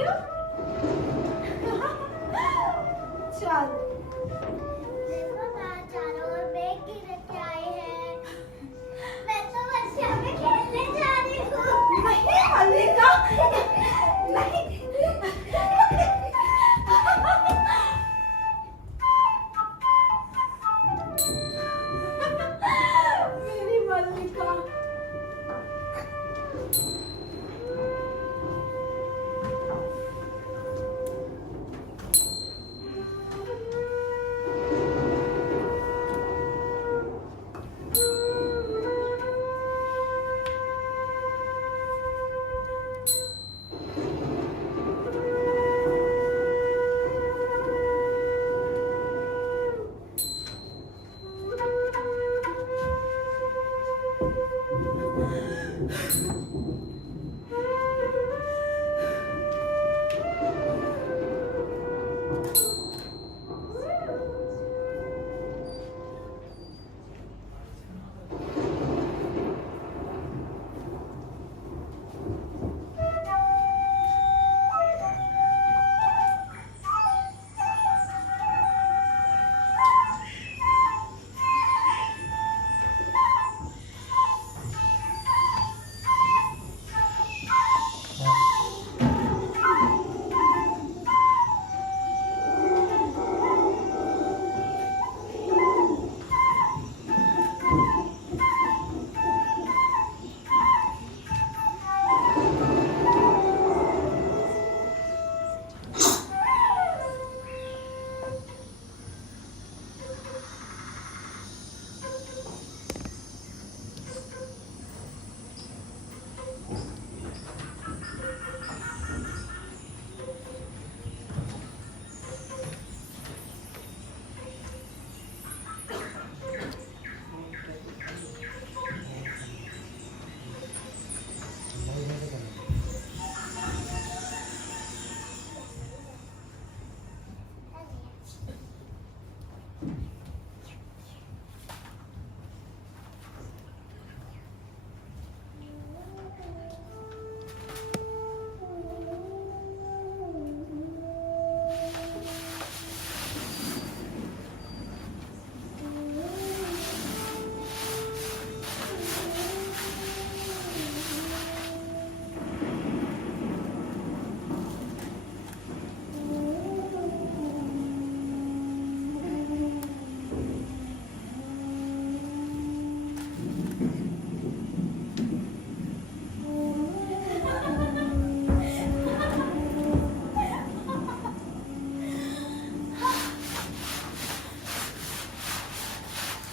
रही हो? चल देखो ना, चारों ओर बैग गिर के आए हैं। मैं तो वर्षा में खेलने जा रही हूँ। नहीं मल्लिका, नहीं। मेरी मल्लिका।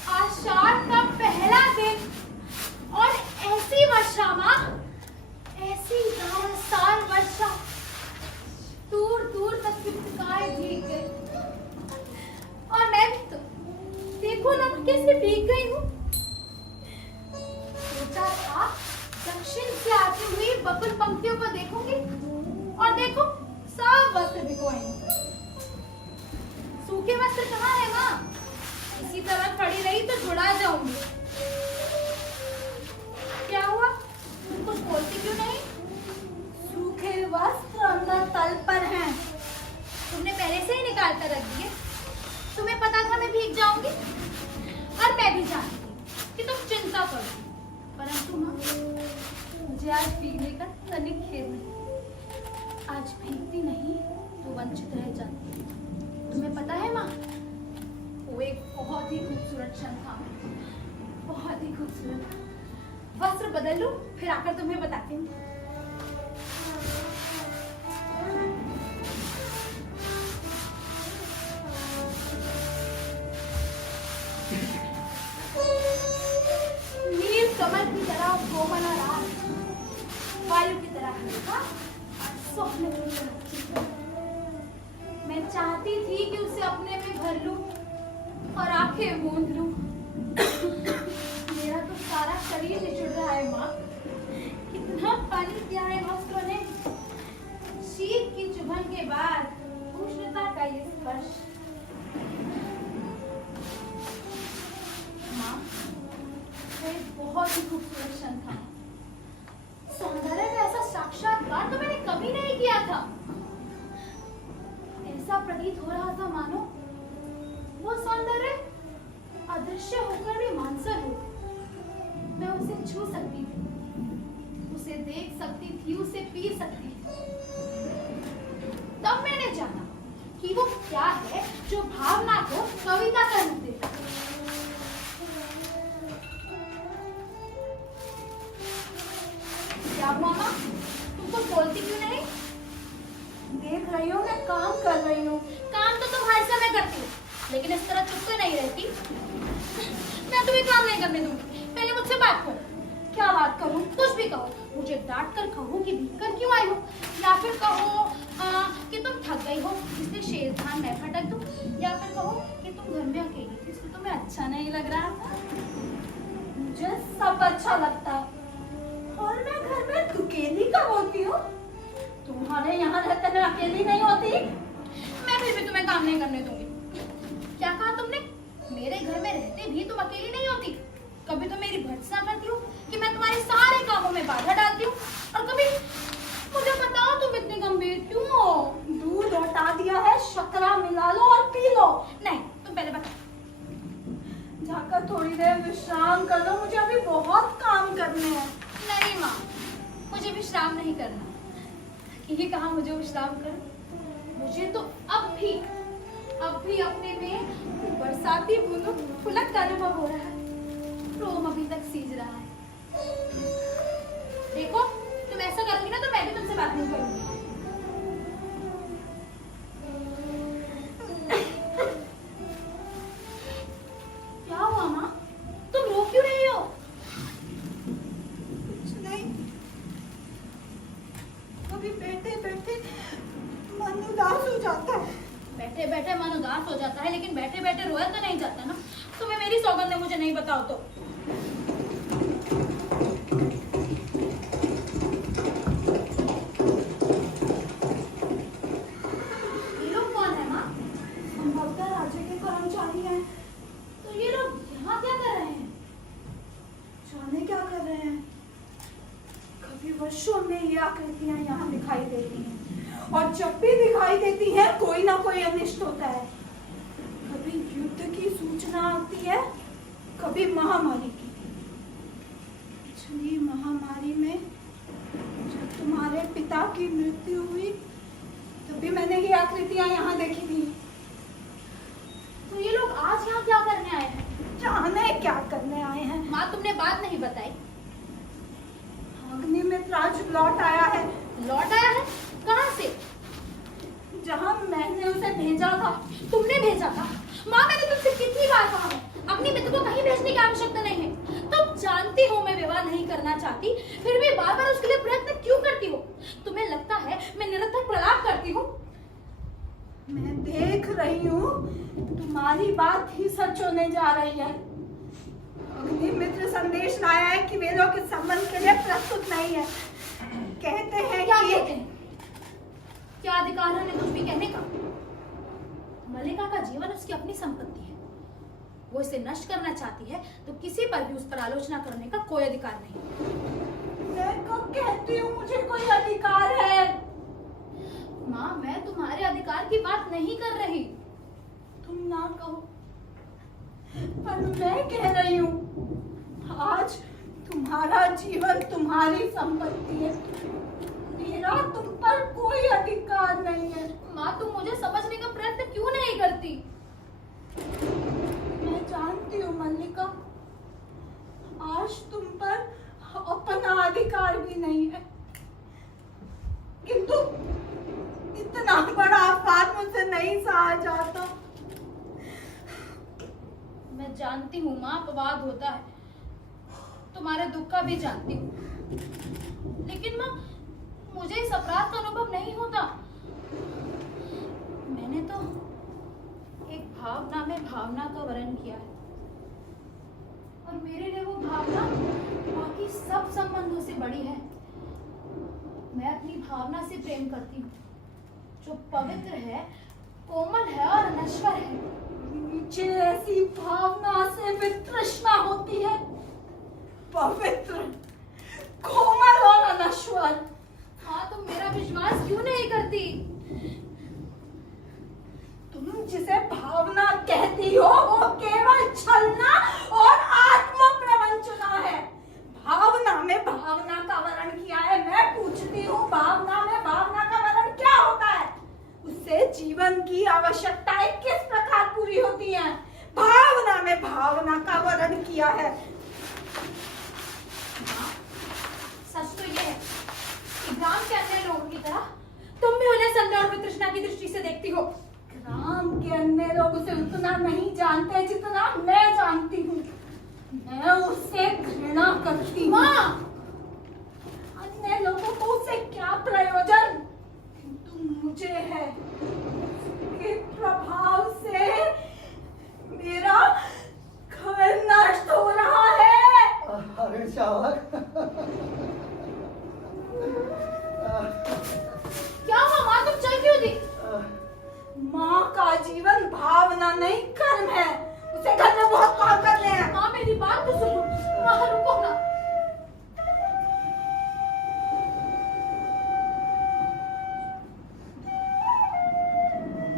आषाढ़ का पहला दिन और ऐसी वर्षा माँ, ऐसी धारासार वर्षा, दूर दूर तक गाय भीग गई। और मैं भी तो देखो ना कैसे भीग गई हूँ। सोचा था दक्षिण से आती हुई बकुल पंक्तियों को देखूंगी और देखो सब वस्त्र भिगोएंगे। सूखे वस्त्र कहाँ है माँ? इसी तरह खड़ी रही तो जुड़ा जाऊंगी। क्या हुआ? तुम कुछ बोलती क्यों नहीं? सूखे वस्त्र अंदर तल पर हैं। तुमने पहले से ही निकाल कर रख दिए। तुम्हें पता था मैं भीग जाऊंगी और मैं भी जानती कि तुम चिंता करोगी, परंतु माँ मुझे आज भीगने का तनिक खेद नहीं। आज भीगती नहीं तो वंचित रह जाती। तुम्हें पता है माँ, वो एक बहुत ही खूबसूरत क्षण था, बहुत ही खूबसूरत। वस्त्र बदल लूं फिर आकर तुम्हें बताती हूँ। नील कमल की तरह कोमल और रात, वायु की तरह हल्का, स्वप्न की तरह। मैं चाहती थी कि उसे अपने में भर लूं और आंखें मूंद लूं। मेरा तो सारा शरीर निचुड़ रहा है माँ। कितना पानी पिया है वस्त्रों ने। शीत की चुभन के बाद उष्णता का ये स्पर्श। माँ, वो एक बहुत ही खूबसूरत क्षण था। सौंदर्य का ऐसा साक्षात्कार तो मैंने कभी नहीं किया था। ऐसा प्रतीत हो रहा था मानो वो सौंदर्य अदृश्य होकर भी मानसर हो। मैं उसे छू सकती थी, उसे देख सकती थी, उसे पी सकती थी। तब मैंने जाना कि वो क्या है जो भावना को कविता का रूप देता है। क्या हुआ माँ? तुम तो बोलती क्यों नहीं? देख रही हो, मैं काम कर रही हूँ। काम तो तुम हर समय करती हो, लेकिन इस तरह चुप तो नहीं रहती। मैं तुम्हें काम नहीं करने दूंगी। पहले मुझसे बात करो। क्या बात करूँ? कुछ भी कहो। मुझे डांट कर कहो कि भीग कर क्यों आई हो, या फिर कहो कि तुम थक गई हो इसलिए शेरखान मैं फटक दूं, या फिर कहो कि तुम घर में अकेली थी इसलिए तुम्हें अच्छा नहीं लग रहा था। मुझे सब अच्छा लगता है और मैं घर में अकेली कब होती हूँ? तुम्हारे यहाँ रहते मैं अकेली नहीं होती। मैं फिर भी तुम्हें काम नहीं करने दूंगी। क्या कहा तुमने? मेरे घर में रहते भी तुम अकेली नहीं होती। कभी तो मेरी भर्त्सना करती हो कि मैं तुम्हारे सारे कामों में बाधा डालती हूँ, और कभी मुझे बताओ तुम इतनी गंभीर क्यों हो? दूध हटा दिया है, शक्कर मिला लो और पी लो। नहीं, तुम पहले बताओ। जाकर थोड़ी देर विश्राम कर लो, मुझे अभी बहुत काम करने हैं। नहीं माँ, मुझे विश्राम नहीं करना। ये कहा मुझे विश्राम कर। मुझे तो अब भी अपने में बरसाती बूंदों फुलक का अनुभव हो रहा है। रोम अभी तक सीज रहा है। देखो, तुम ऐसा करोगी ना तो मैं भी तुमसे बात नहीं करूंगी। क्या हुआ माँ? तुम रो क्यों रही हो? कुछ नहीं, कभी बैठे बैठे मन उदास हो जाता है। बैठे बैठे मन उदास हो जाता है, लेकिन बैठे बैठे रोया तो नहीं जाता ना। तुम्हें मेरी सौगंध है, मुझे नहीं बताओ तो। ये लोग कौन है माँ? संभवतः राज्य के कर्मचारी हैं। तो ये लोग यहाँ क्या कर रहे हैं? जाने क्या कर रहे हैं। कभी वर्षों में ये आकृतियां यहाँ दिखाई देती हैं, और जब भी दिखाई देती हैं कोई ना कोई अनिष्ट होता है। कभी युद्ध की सूचना आती है, कभी महामारी की। पिछली महामारी में जब तुम्हारे पिता की मृत्यु हुई तभी मैंने ये आकृतियां यहाँ देखी थी। तो ये लोग आज यहाँ क्या करने आए हैं? जाने क्या करने आए हैं। माँ, तुमने बात नहीं बताई। अग्निमित्र आज लौट आया है। लौट आया है? कहाँ से? जहाँ मैंने उसे भेजा था। तुमने भेजा था? माँ, मैंने तुमसे कितनी बार कहा है, अपनी मित्र को कहीं भेजने की आवश्यकता नहीं है। तुम जानती हो मैं विवाह नहीं करना चाहती, फिर भी बार बार उसके लिए प्रयत्न क्यों करती हो? तुम्हें लगता है मैं निरर्थक प्रलाप करती हूँ? मैं देख रही हूँ तुम्हारी बात ही सच होने जा रही है। अग्निमित्र संदेश लाया है कि वे लोग इस संबंध के लिए प्रस्तुत नहीं है। कहते हैं क्या कि कहते हैं? क्या अधिकार है उन्हें कुछ भी कहने का? मल्लिका का जीवन उसकी अपनी संपत्ति है। वो इसे नष्ट करना चाहती है तो किसी पर भी उस पर आलोचना करने का कोई अधिकार नहीं। मैं कब कहती हूँ मुझे कोई अधिकार है? माँ, मैं तुम्हारे अधिकार की बात नहीं कर रही। तुम ना कहो, पर मैं कह रही हूँ आज तुम्हारा जीवन तुम्हारी संपत्ति है। मेरा तुम पर कोई अधिकार नहीं है। माँ, तुम मुझे समझने का प्रयत्न क्यों नहीं करती? मैं जानती हूँ मल्लिका, आज तुम पर अपना अधिकार भी नहीं है, किंतु इतना बड़ा अपमान मुझसे नहीं सहा जाता। मैं जानती हूँ माँ, अपवाद होता है। तुम्हारे दुख का भी जानती हूँ, लेकिन माँ मुझे इस अपराध का अनुभव नहीं होता। मैंने तो एक भावना में भावना का वर्ण किया है, और मेरे लिए वो भावना बाकी सब संबंधों से बड़ी है। मैं अपनी भावना से प्रेम करती हूँ, जो पवित्र है, कोमल है और नश्वर है। मुझे ऐसी भावना से वितृष्णा होती है, पवित्र, कोमल और अनश्वर। हाँ, तुम मेरा विश्वास क्यों नहीं करती? जीवन की आवश्यकताएं किस प्रकार पूरी होती हैं, भावना में भावना का वर्णन किया है। सच तो ये है कि ग्राम के अन्य लोगों की तरह तुम भी उन्हें संदेह और वितृष्णा की दृष्टि से देखती हो। ग्राम के अन्य लोग उसे उतना नहीं जानते जितना मैं जानती हूँ। मैं उससे घृणा करती हूँ। माँ, अन्य लोगों को उससे क्या प्रयोजन, किंतु मुझे है। उसके प्रभाव से मेरा घर नष्ट हो रहा है। अरे शावक, क्या हुआ माँ, तुम चल क्यों दी? माँ का जीवन भावना नहीं कर्म है। उसे घर में बहुत काम करने हैं। माँ मेरी बात तो सुनो। माँ रुको ना।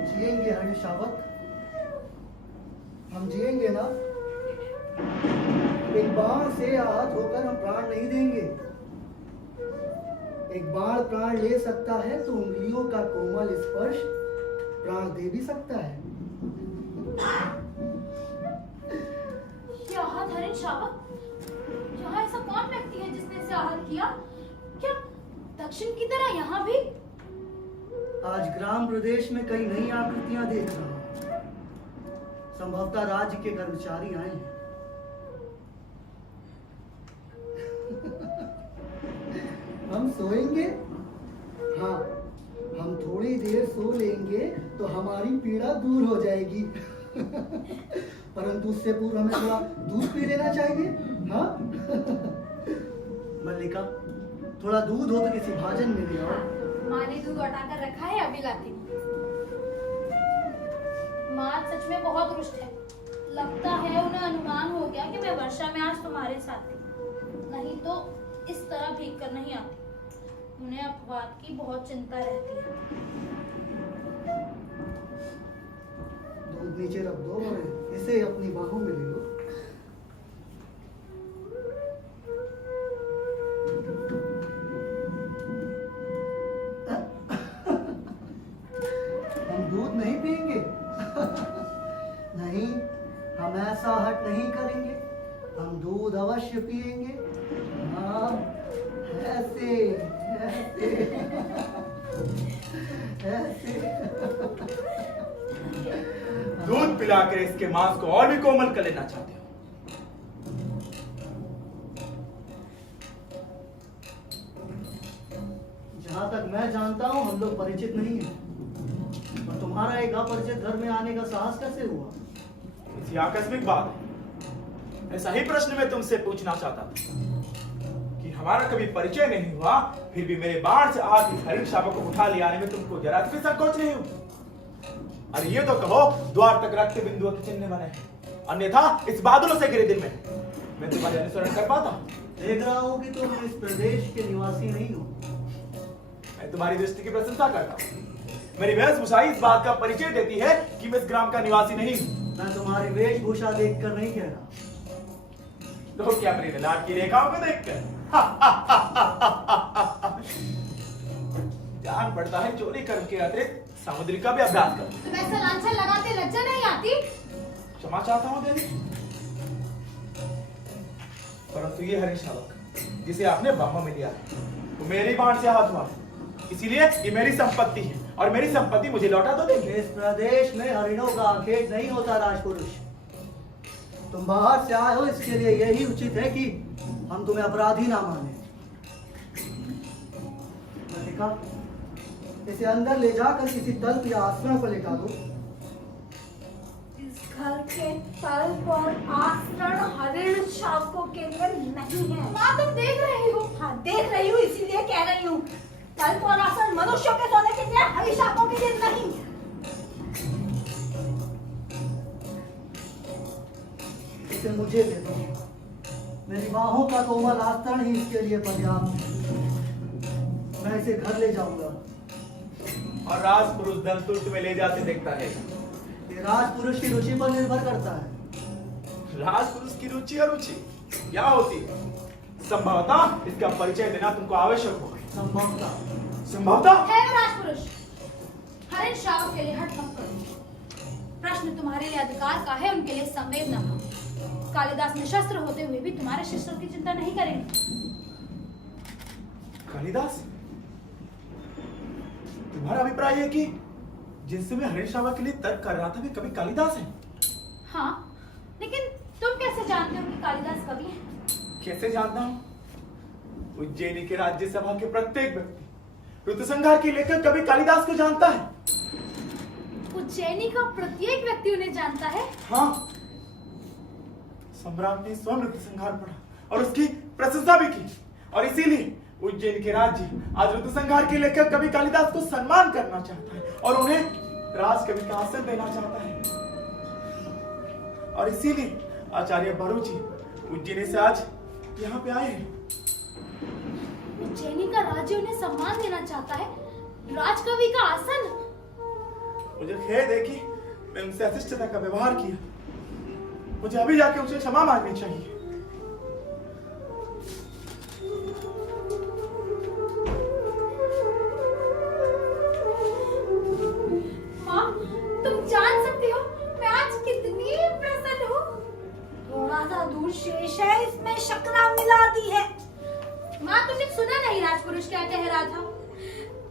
जिएंगे हरि शावक, हम जिएंगे ना। एक बाण से आहत होकर हम प्राण नहीं देंगे। एक बाण प्राण ले सकता है तो उंगलियों का कोमल स्पर्श प्राण दे भी सकता है। ये आहत हरिण शावक, यहाँ ऐसा कौन व्यक्ति है जिसने इसे आहत किया? क्या दक्षिण की तरह यहाँ भी? आज ग्राम प्रदेश में कई नई आकृतियां देख रहा हूं। संभवतः राज्य के कर्मचारी आए हैं। हम सोएंगे? हाँ, हम थोड़ी देर सो लेंगे तो हमारी पीड़ा दूर हो जाएगी। परंतु उससे पूर्व हमें थोड़ा दूध पी लेना चाहिए। हाँ? मल्लिका, थोड़ा दूध हो तो किसी भाजन में ले आओ। माँ ने दूध हटाकर रखा है, अभी लाती हूँ। माँ सच में बहुत रुष्ट है। लगता है उन्हें अनुमान हो गया कि मैं वर्षा में आज तुम्हारे साथ थी, नहीं तो इस तरह भीग कर नहीं आती। उन्हें अपवाद की बहुत चिंता रहती है। दूध नीचे रख दो और इसे अपनी बाहों में ले लो। हम दूध नहीं पिएंगे। नहीं, हम ऐसा हट नहीं करेंगे। हम दूध अवश्य पिएंगे। हाँ, ऐसे ऐसे ऐसे। दूध पिलाकर इसके मांस को और भी कोमल कर लेना चाहते हो। जहां तक मैं जानता हूं हम लोग परिचित नहीं हैं। और तुम्हारा एक अपरिचित घर में आने का साहस कैसे हुआ? इसी आकस्मिक बात है। ऐसा ही प्रश्न मैं तुमसे पूछना चाहता था कि हमारा कभी परिचय नहीं हुआ, फिर भी मेरे बाण से आहत इस हरिण शावक को उठा ले आने में तुमको जरा भी संकोच नहीं हुआ। अरे ये तो कहो, द्वार तक रक्त बिंदुओं के चिन्ह बने हैं, अन्यथा इस बादलों से घिरे दिन में मैं तुम्हारे अनुसरण कर पाता। देख रहा हूं कि तुम इस प्रदेश के निवासी नहीं हो। मैं तुम्हारी दृष्टि की प्रशंसा करता हूँ। मेरी वेशभूषा इस बात का परिचय देती है कि मैं इस ग्राम का निवासी नहीं हूँ। मैं तुम्हारी वेशभूषा देखकर नहीं कह रहा। तो क्या मेरी ललाट की रेखाओं को देखकर? जान पड़ता है चोरी कर्म के अतिरिक्त समुद्री का भी अभ्यास कर। तुम ऐसा लांछन लगाते लज्जा नहीं आती? क्षमा चाहता हूँ देवी, परंतु ये हरिण शावक जिसे आपने बाहों में लिया है वो मेरी बाण से आहत हुआ, इसीलिए ये मेरी संपत्ति है और मेरी संपत्ति मुझे लौटा दो देंगे। इस प्रदेश में हरिणों का आखेट नहीं होता राजपुरुष। तुम बाहर से आए हो, इसके लिए यही उचित है कि हम तुम्हें अपराधी ना माने। मल्लिका, इसे अंदर ले जाकर किसी तल्प या आश्रम पर लेटा दो। इस घर के तल्प और आश्रम हरिण शावकों के लिए नहीं है। माँ तुम देख रही हो? हाँ, देख रही हूँ, इसीलिए कह रही हूँ। तल्प और आश्रम मनुष्यों के सोने के लिए, हरिण शावकों के लिए नहीं। इसे मुझे दे दो। मेरी बाहों का कोमल आस्तरण ही इसके लिए पर्याप्त है। मैं इसे घर ले जाऊंगा। और राजपुरुष धन तुल्ट में ले जाते देखता है। ये राजपुरुष की रुचि पर निर्भर करता है। राजपुरुष की रुचि और रुचि क्या होती है? संभवतः इसका परिचय देना तुमको आवश्यक होगा। संभवतः संभवतः है वो राजपुरुष? हरिन शावक के लिए हट मत करो। प्रश्न तुम्हारे लिए अधिकार का है, उनके लिए संवेदना का। कालिदास निशस्त्र होते हुए भी तुम्हारे शिष्यों की चिंता नहीं करेंगे। कालिदास, तुम्हारा अभिप्राय है कि जिनसे मैं हरिन शावक के लिए तर्क कर रहा था वे कवि कालिदास हैं? हाँ, लेकिन तुम कैसे जानते हो कि कालिदास कवि है? कैसे जानता हूं? उज्जैनी के राज्यसभा के प्रत्येक व्यक्ति ऋतुसंहार के लेखक कवि कालिदास को जानता है। उज्जैनी का प्रत्येक व्यक्ति उन्हें जानता है? हाँ, सम्राट ने स्वयं ऋतुसंहार पढ़ा और उसकी प्रशंसा भी की, और इसीलिए उज्जैन के राज्य आज ऋतुसंहार के लेखक कवि कालिदास को सम्मान करना चाहता है और उन्हें राजकवि का आसन देना चाहता है। और इसीलिए आचार्य भरूची उज्जैनी से आज यहाँ पे आए हैं। उज्जैनी का राज्य उन्हें सम्मान देना चाहता है, राजकवि का आसन। मुझे खेद है कि मैं उनसे अशिष्टता का व्यवहार किया। मुझे अभी जाके उसे क्षमा मांगनी चाहिए। माँ, तुम जान सकती हो मैं आज कितनी प्रसन्न हूँ। थोड़ा सा दूर शेष है, इसमें शक्कर मिला दी है। माँ, तुमने सुना नहीं राजपुरुष क्या कह रहा था?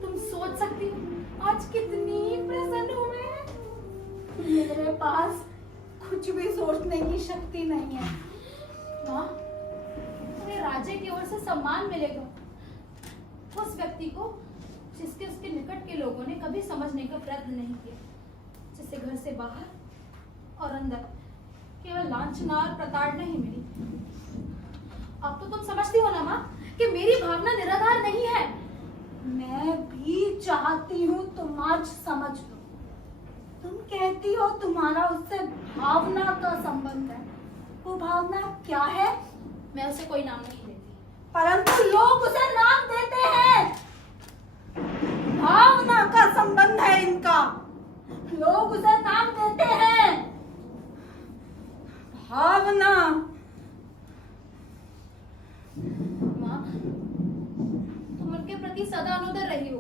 तुम सोच सकती हो आज कितनी प्रसन्न हूँ मैं। मेरे पास कुछ भी सोचने की शक्ति नहीं है। माँ, तुम्हें राज्य की ओर से सम्मान मिलेगा, उस व्यक्ति को जिसके उसके निकट के लोगों ने कभी समझने का प्रयत्न नहीं किया, जिसे घर से बाहर और अंदर केवल लांछना और प्रताड़ना ही मिली। अब तो तुम समझती हो ना माँ कि मेरी भावना निराधार नहीं है। मैं भी चाहती हूँ तुम आज समझ लो। तुम कहती हो तुम्हारा उससे भावना का संबंध है। वो भावना क्या है? मैं उसे कोई नाम नहीं देती। परंतु लोग उसे नाम देते हैं। भावना का संबंध है इनका। लोग उसे नाम देते हैं। भावना। माँ, तुम उनके प्रति सदा अनुदर रही हो।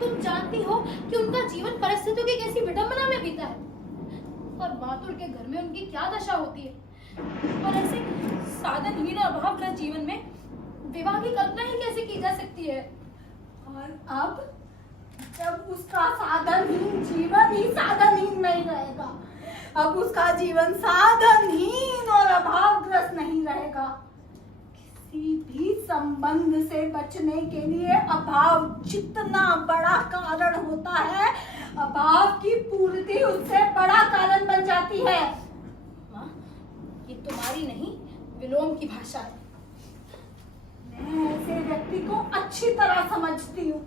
तुम जानती हो कि उनका जीवन परिस्थितियों की कैसी विडंबना में बीता है, और मातुर के घर में उनकी क्या दशा होती है। और ऐसे साधनहीन और भावग्रस्त जीवन में विवाह की कल्पना ही कैसे की जा सकती है। और अब जब उसका साधनहीन जीवन ही साधनहीन नहीं रहेगा, अब उसका जीवन साधनहीन और अभावग्रस्त नहीं रहेगा। किसी भी संबंध से बचने के लिए अभाव जितना बड़ा कारण होता है, अभाव की पूर्ति उससे बड़ा कारण बन जाती है। माँ, ये तुम्हारी नहीं विलोम की भाषा है। मैं ऐसे व्यक्ति को अच्छी तरह समझती हूँ।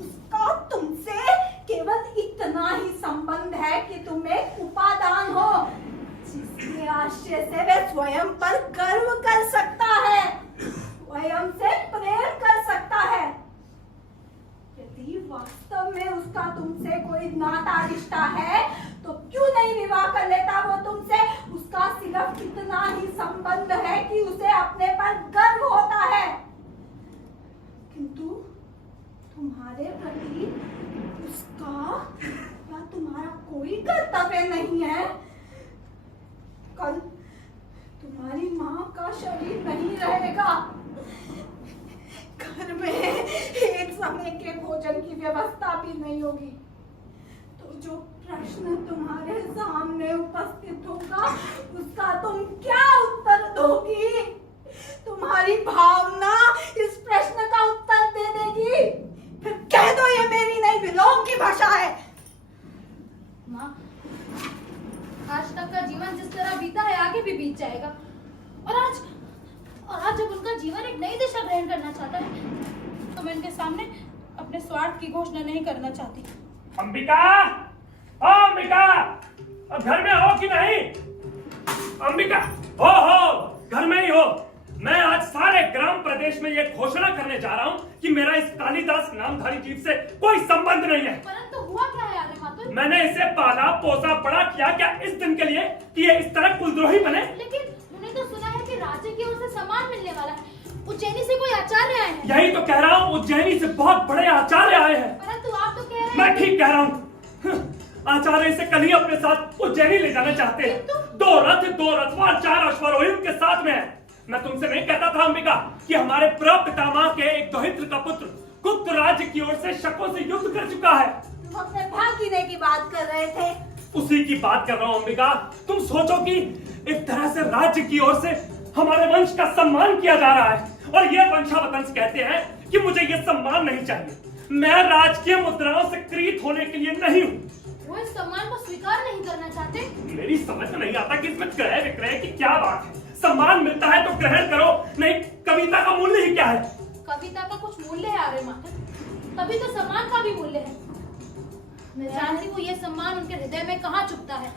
उसका तुमसे केवल इतना ही संबंध है कि तुम एक उपादान हो, जिसके आश्रय से वह स्वयं पर गर्व कर सकता है, स्वयं से प्रेम कर सकता है। यदि वास्तव में उसका तुमसे कोई नाता रिश्ता है तो क्यों नहीं विवाह कर लेता वो तुमसे? उसका सिर्फ इतना ही संबंध है कि उसे अपने पर गर्व होता है। किंतु तुम्हारे प्रति उसका या तुम्हारा कोई कर्तव्य नहीं है। कल तुम्हारी माँ का शरीर नहीं रहेगा, घर में एक समय के भोजन की व्यवस्था भी नहीं होगी, तो जो प्रश्न तुम्हारे सामने उपस्थित होगा उसका तुम क्या उत्तर दोगी? तुम्हारी भावना इस प्रश्न का उत्तर दे देगी। फिर कह दो ये मेरी नहीं विलोम की भाषा है। माँ, आज तक का जीवन जिस तरह बीता है आगे भी बीत जाएगा, और आज जब उनका जीवन एक नई दिशा ग्रहण करना चाहता है तो मैं उनके सामने अपने स्वार्थ की घोषणा नहीं करना चाहती। अंबिका, ओ अंबिका, अब घर में हो कि नहीं? अंबिका, हो, घर में ही हो। मैं आज सारे ग्राम प्रदेश में ये घोषणा करने जा रहा हूँ कि मेरा इस कालिदास नामधारी जीव से कोई संबंध नहीं है। परंतु हुआ क्या है आर्य मातुर? मैंने इसे पाला पोसा बड़ा किया क्या इस दिन के लिए कि ये इस तरह कुलद्रोही बने? लेकिन मैंने तो सुना है कि राज्य की ओर से सम्मान मिलने वाला है। उज्जैनी से कोई आचार्य आए हैं। यही तो कह रहा हूँ, उज्जैनी से बहुत बड़े आचार्य आए हैं। परंतु आप तो कह रहे हैं मैं ठीक कह रहा हूँ। आचार्य इसे कल ही अपने साथ उज्जैनी ले जाना चाहते हैं। दो रथवार 4 अश्वारोही उनके साथ में है। मैं तुमसे नहीं कहता था अंबिका कि हमारे प्रपितामह के एक दोहित्र का पुत्र गुप्त राज्य की ओर से शकों से युद्ध कर चुका है। तुम अपने भागीने की बात कर रहे थे। उसी की बात कर रहा हूं अंबिका। तुम सोचो कि एक तरह से राज्य की ओर से हमारे वंश का सम्मान किया जा रहा है और ये वंशावतंस कहते हैं कि मुझे ये सम्मान नहीं चाहिए। मैं राजकीय मुद्राओं से क्रीत होने के लिए नहीं हूं। वो इस सम्मान को स्वीकार नहीं करना चाहते। मेरी समझ में नहीं आता कि इसमें क्रय विक्रय की क्या बात है। सम्मान मिलता है तो ग्रहण करो, नहीं कविता का मूल्य ही क्या है? कविता का कुछ मूल्य है आर्य माता, तभी तो सम्मान का भी मूल्य है। मैं जानती हूँ ये सम्मान उनके हृदय में कहाँ चुभता है।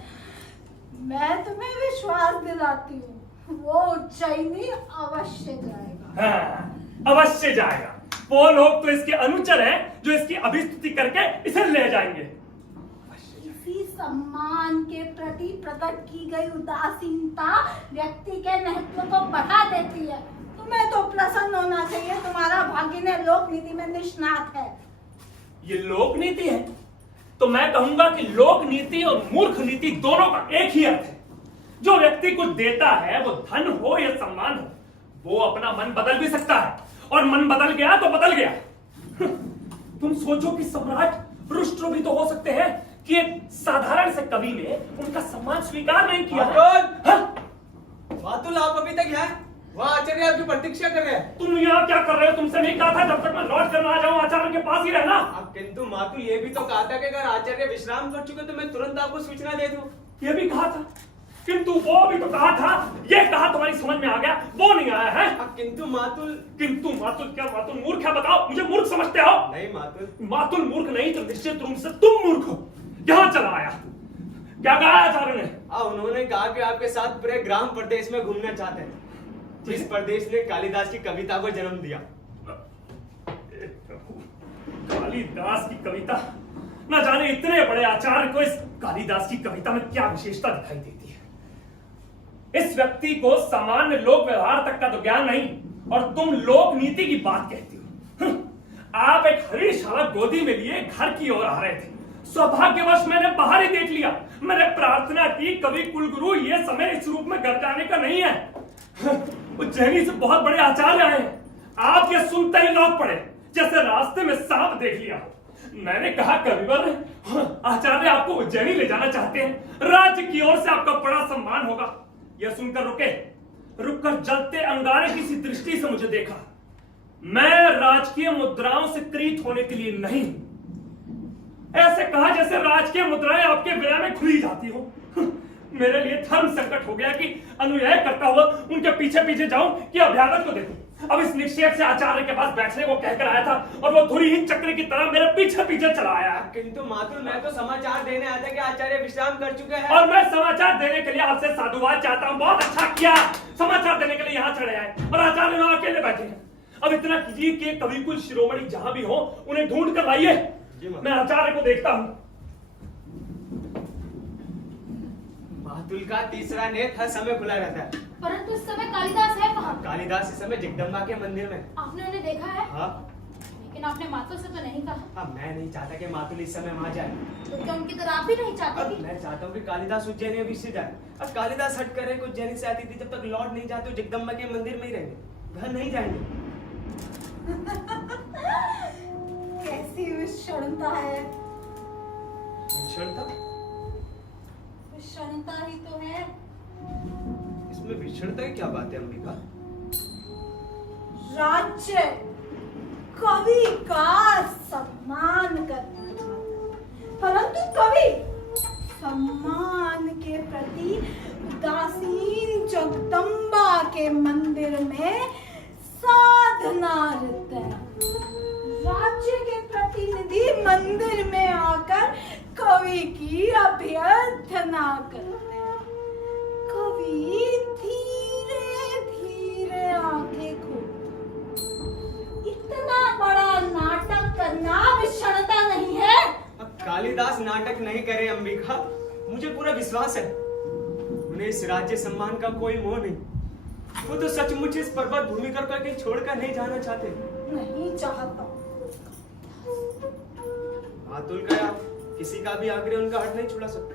मैं तुम्हें विश्वास दिलाती हूँ, वो उज्जैनी अवश्य जाएगा। हाँ, अवश्य जाएगा। वो लोग तो इसके अनुचर हैं जो इसकी अभिस्तुति करके इसे ले जाएंगे। इसी सम्मान के प्रति प्रकट की गई उदासीनता व्यक्ति के महत्व को बढ़ा देती है। तुम्हें तो प्रसन्न होना चाहिए, तुम्हारा भागिने लोक नीति में निष्णात है। ये लोक नीति है तो मैं कहूंगा कि लोक नीति और मूर्ख नीति दोनों का एक ही अर्थ है। जो व्यक्ति कुछ देता है, वो धन हो या सम्मान हो, वो अपना मन बदल भी सकता है और मन बदल गया तो बदल गया। तुम सोचो कि सम्राट रुष्ट भी तो हो सकते हैं कि एक साधारण से कवि ने उनका सम्मान स्वीकार नहीं किया। मातुल आप अभी तक यहाँ वहाँ आचार्य आपकी प्रतीक्षा कर रहे हैं। तुम यहाँ क्या कर रहे हो? तुमसे नहीं कहा था जब तक मैं लौट कर ना जाऊं आचार्य के पास ही रहना। अब किंतु मातुल ये भी तो कहा था कि अगर आचार्य विश्राम कर चुके तो मैं तुरंत आपको सूचना दे दूं। ये भी कहा था, किंतु वो भी तो कहा था। ये कहा तुम्हारी समझ में आ गया, वो नहीं आया है। अब किंतु मातुल क्या मातुल मूर्ख है? बताओ, मुझे मूर्ख समझते हो? नहीं मातुल। मातुल मूर्ख नहीं तो निश्चित रूप से तुम मूर्ख हो। यहाँ चला आया, क्या कहा आचार्य ने? उन्होंने कहा कि आपके साथ पूरे ग्राम प्रदेश में घूमना चाहते हैं, जिस प्रदेश ने कालिदास की कविता को जन्म दिया। कालिदास की कविता? न जाने इतने बड़े आचार्य को इस कालिदास की कविता में क्या विशेषता दिखाई देती है। इस व्यक्ति को सामान्य लोक व्यवहार तक का तो ज्ञान नहीं और तुम लोक नीति की बात कहती हो। आप एक हरीशाला गोदी में लिए घर की ओर आ रहे थे। सौभाग्यवश मैंने बाहर ही देख लिया। मैंने प्रार्थना की कवि कुलगुरु ये समय इस रूप में घर जाने का नहीं है। उज्जैनी से बहुत बड़े आचार्य आए हैं। आप ये सुनते ही लौट पड़े जैसे रास्ते में सांप देख लिया। मैंने कहा कविवर आचार्य आपको उज्जैनी ले जाना चाहते हैं, राज्य की ओर से आपका बड़ा सम्मान होगा। यह सुनकर रुककर जलते अंगारे की सी दृष्टि से मुझे देखा। मैं राजकीय मुद्राओं से क्रीत होने के लिए नहीं, ऐसे कहा जैसे राजकीय मुद्राएं आपके विनय में खुली जाती हो। मेरे लिए धर्म संकट हो गया कि अनुयायी करता हुआ उनके पीछे पीछे जाऊं कि अभ्यागत को देखूं। अब इस निक्षेप से आचार्य के पास बैठने को कहकर आया था और वो धुरीहीन चक्र की तरह मेरे पीछे पीछे चला आया। किंतु मातुल मैं तो समाचार देने आया था कि आचार्य विश्राम कर चुके हैं। और मैं समाचार देने के लिए आपसे साधुवाद चाहता हूँ। बहुत अच्छा किया, समाचार देने के लिए यहाँ चढ़े आए और आचार्य वहां अकेले बैठे हैं। अब इतना कीजिए कि कविकुल शिरोमणि जहां भी हो उन्हें ढूंढ कर लाइए। मैं आचार्य को देखता हूँ। मातुल का तीसरा नेत्र हर समय खुला रहता है। परंतु इस समय कालिदास है कहाँ? कालिदास इस समय जगदम्बा के मंदिर में। आपने उन्हें देखा है? हाँ। लेकिन आपने मातुल से तो नहीं कहा। अब मैं नहीं चाहता कि मातुल इस समय वहां जाए। तो क्या उनकी तरह आप भी नहीं चाहते अब कि? मैं चाहता हूँ कि कालिदास उज्जैनी अभी से जाए। अब कालिदास हट करे उज्जैनी से आती थी, जब तक लौट नहीं जाते जगदम्बा के मंदिर में ही रहेंगे, घर नहीं जाएंगे। कैसी विषणता है। विषणता? विषणता ही तो है। इसमें विषणता की क्या बात है अंबिका? राज्य कवि का सम्मान करना चाहता, परंतु कवि सम्मान के प्रति उदासीन जगदम्बा के मंदिर में साधनारत है। राज्य के प्रतिनिधि मंदिर में आकर कवि की अभ्यर्थना करते हैं। कवि धीरे धीरे आंखें खोलते। इतना बड़ा नाटक करना विषणता नहीं है। अब कालिदास नाटक नहीं करे अंबिका, मुझे पूरा विश्वास है उन्हें इस राज्य सम्मान का कोई मोह नहीं। वो तो सचमुच इस पर्वत भूमि कर कहीं छोड़कर नहीं जाना चाहते। नहीं चाहता। अतुल का या किसी का भी आग्रह उनका हट नहीं छुड़ा सकता।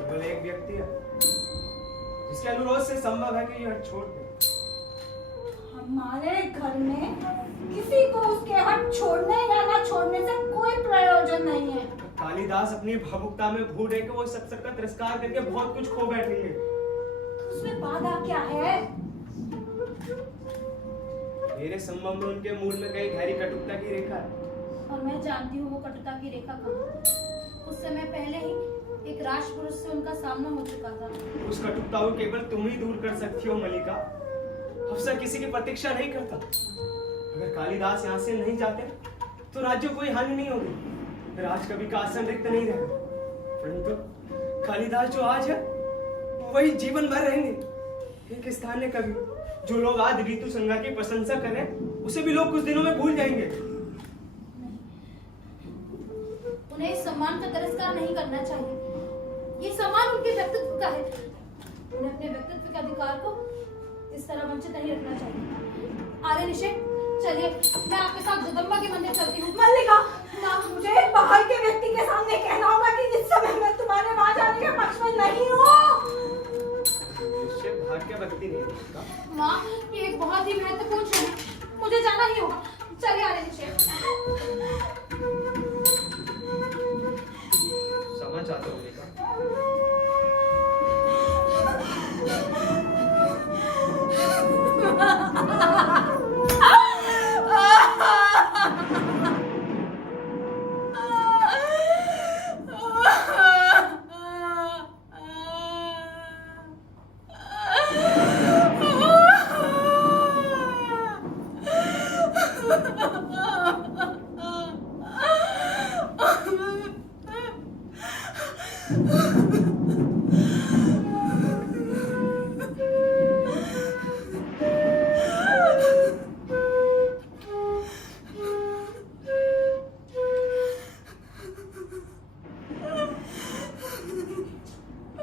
केवल एक व्यक्ति है जिसके अनुरोध से संभव है कि ये हट छोड़ दे। हमारे घर में किसी को उसके हट छोड़ने या ना छोड़ने से कोई प्रयोजन नहीं है। कालिदास अपनी भावुकता में भूल रहे कि वो इस अवसर का तिरस्कार करके बहुत कुछ खो बैठेंगे। तो उसमें बाधा क्या है? मेरे संभव में उनके मूल में कई गहरी कटुता की रेखा है। और मैं जानती हूँ वो कटुता की रेखा कहाँ। कुछ समय पहले ही एक राजपुरुष से उनका सामना हो चुका था। उस कटुता को केवल तुम ही दूर कर सकती हो मलिका। अफसर किसी की प्रतीक्षा नहीं करता। अगर कालिदास यहाँ से नहीं जाते तो राज्य को कोई हानि नहीं होगी। राज कवि का आसन रिक्त नहीं रहेगा। परंतु कालिदास जो आज है वही जीवन भर रहेंगे। एक स्थानीय कवि जो लोग आज ऋतु संज्ञा की प्रशंसा करें उसे भी लोग कुछ दिनों में भूल जाएंगे। उन्हें इस सम्मान का तिरस्कार नहीं करना चाहिए। ये सम्मान उनके व्यक्तित्व का है। उन्हें अपने व्यक्तित्व के अधिकार को इस तरह वंचित नहीं रखना चाहिए। आर्य निषेध, चलिए मैं आपके साथ जगदम्बा के मंदिर चलती हूँ। मल्लिका, ना मुझे एक बाहर के व्यक्ति के सामने कहना होगा कि इस समय मैं तुम्हारे वहां जाने के पक्ष में नहीं हूँ। निश्चय भाग्य व्यक्ति नहीं होगा। माँ, ये एक बहुत ही महत्वपूर्ण क्षण है। मुझे जाना ही होगा। चलिए आर्य निषेध। समझ आता हूँ मलिका।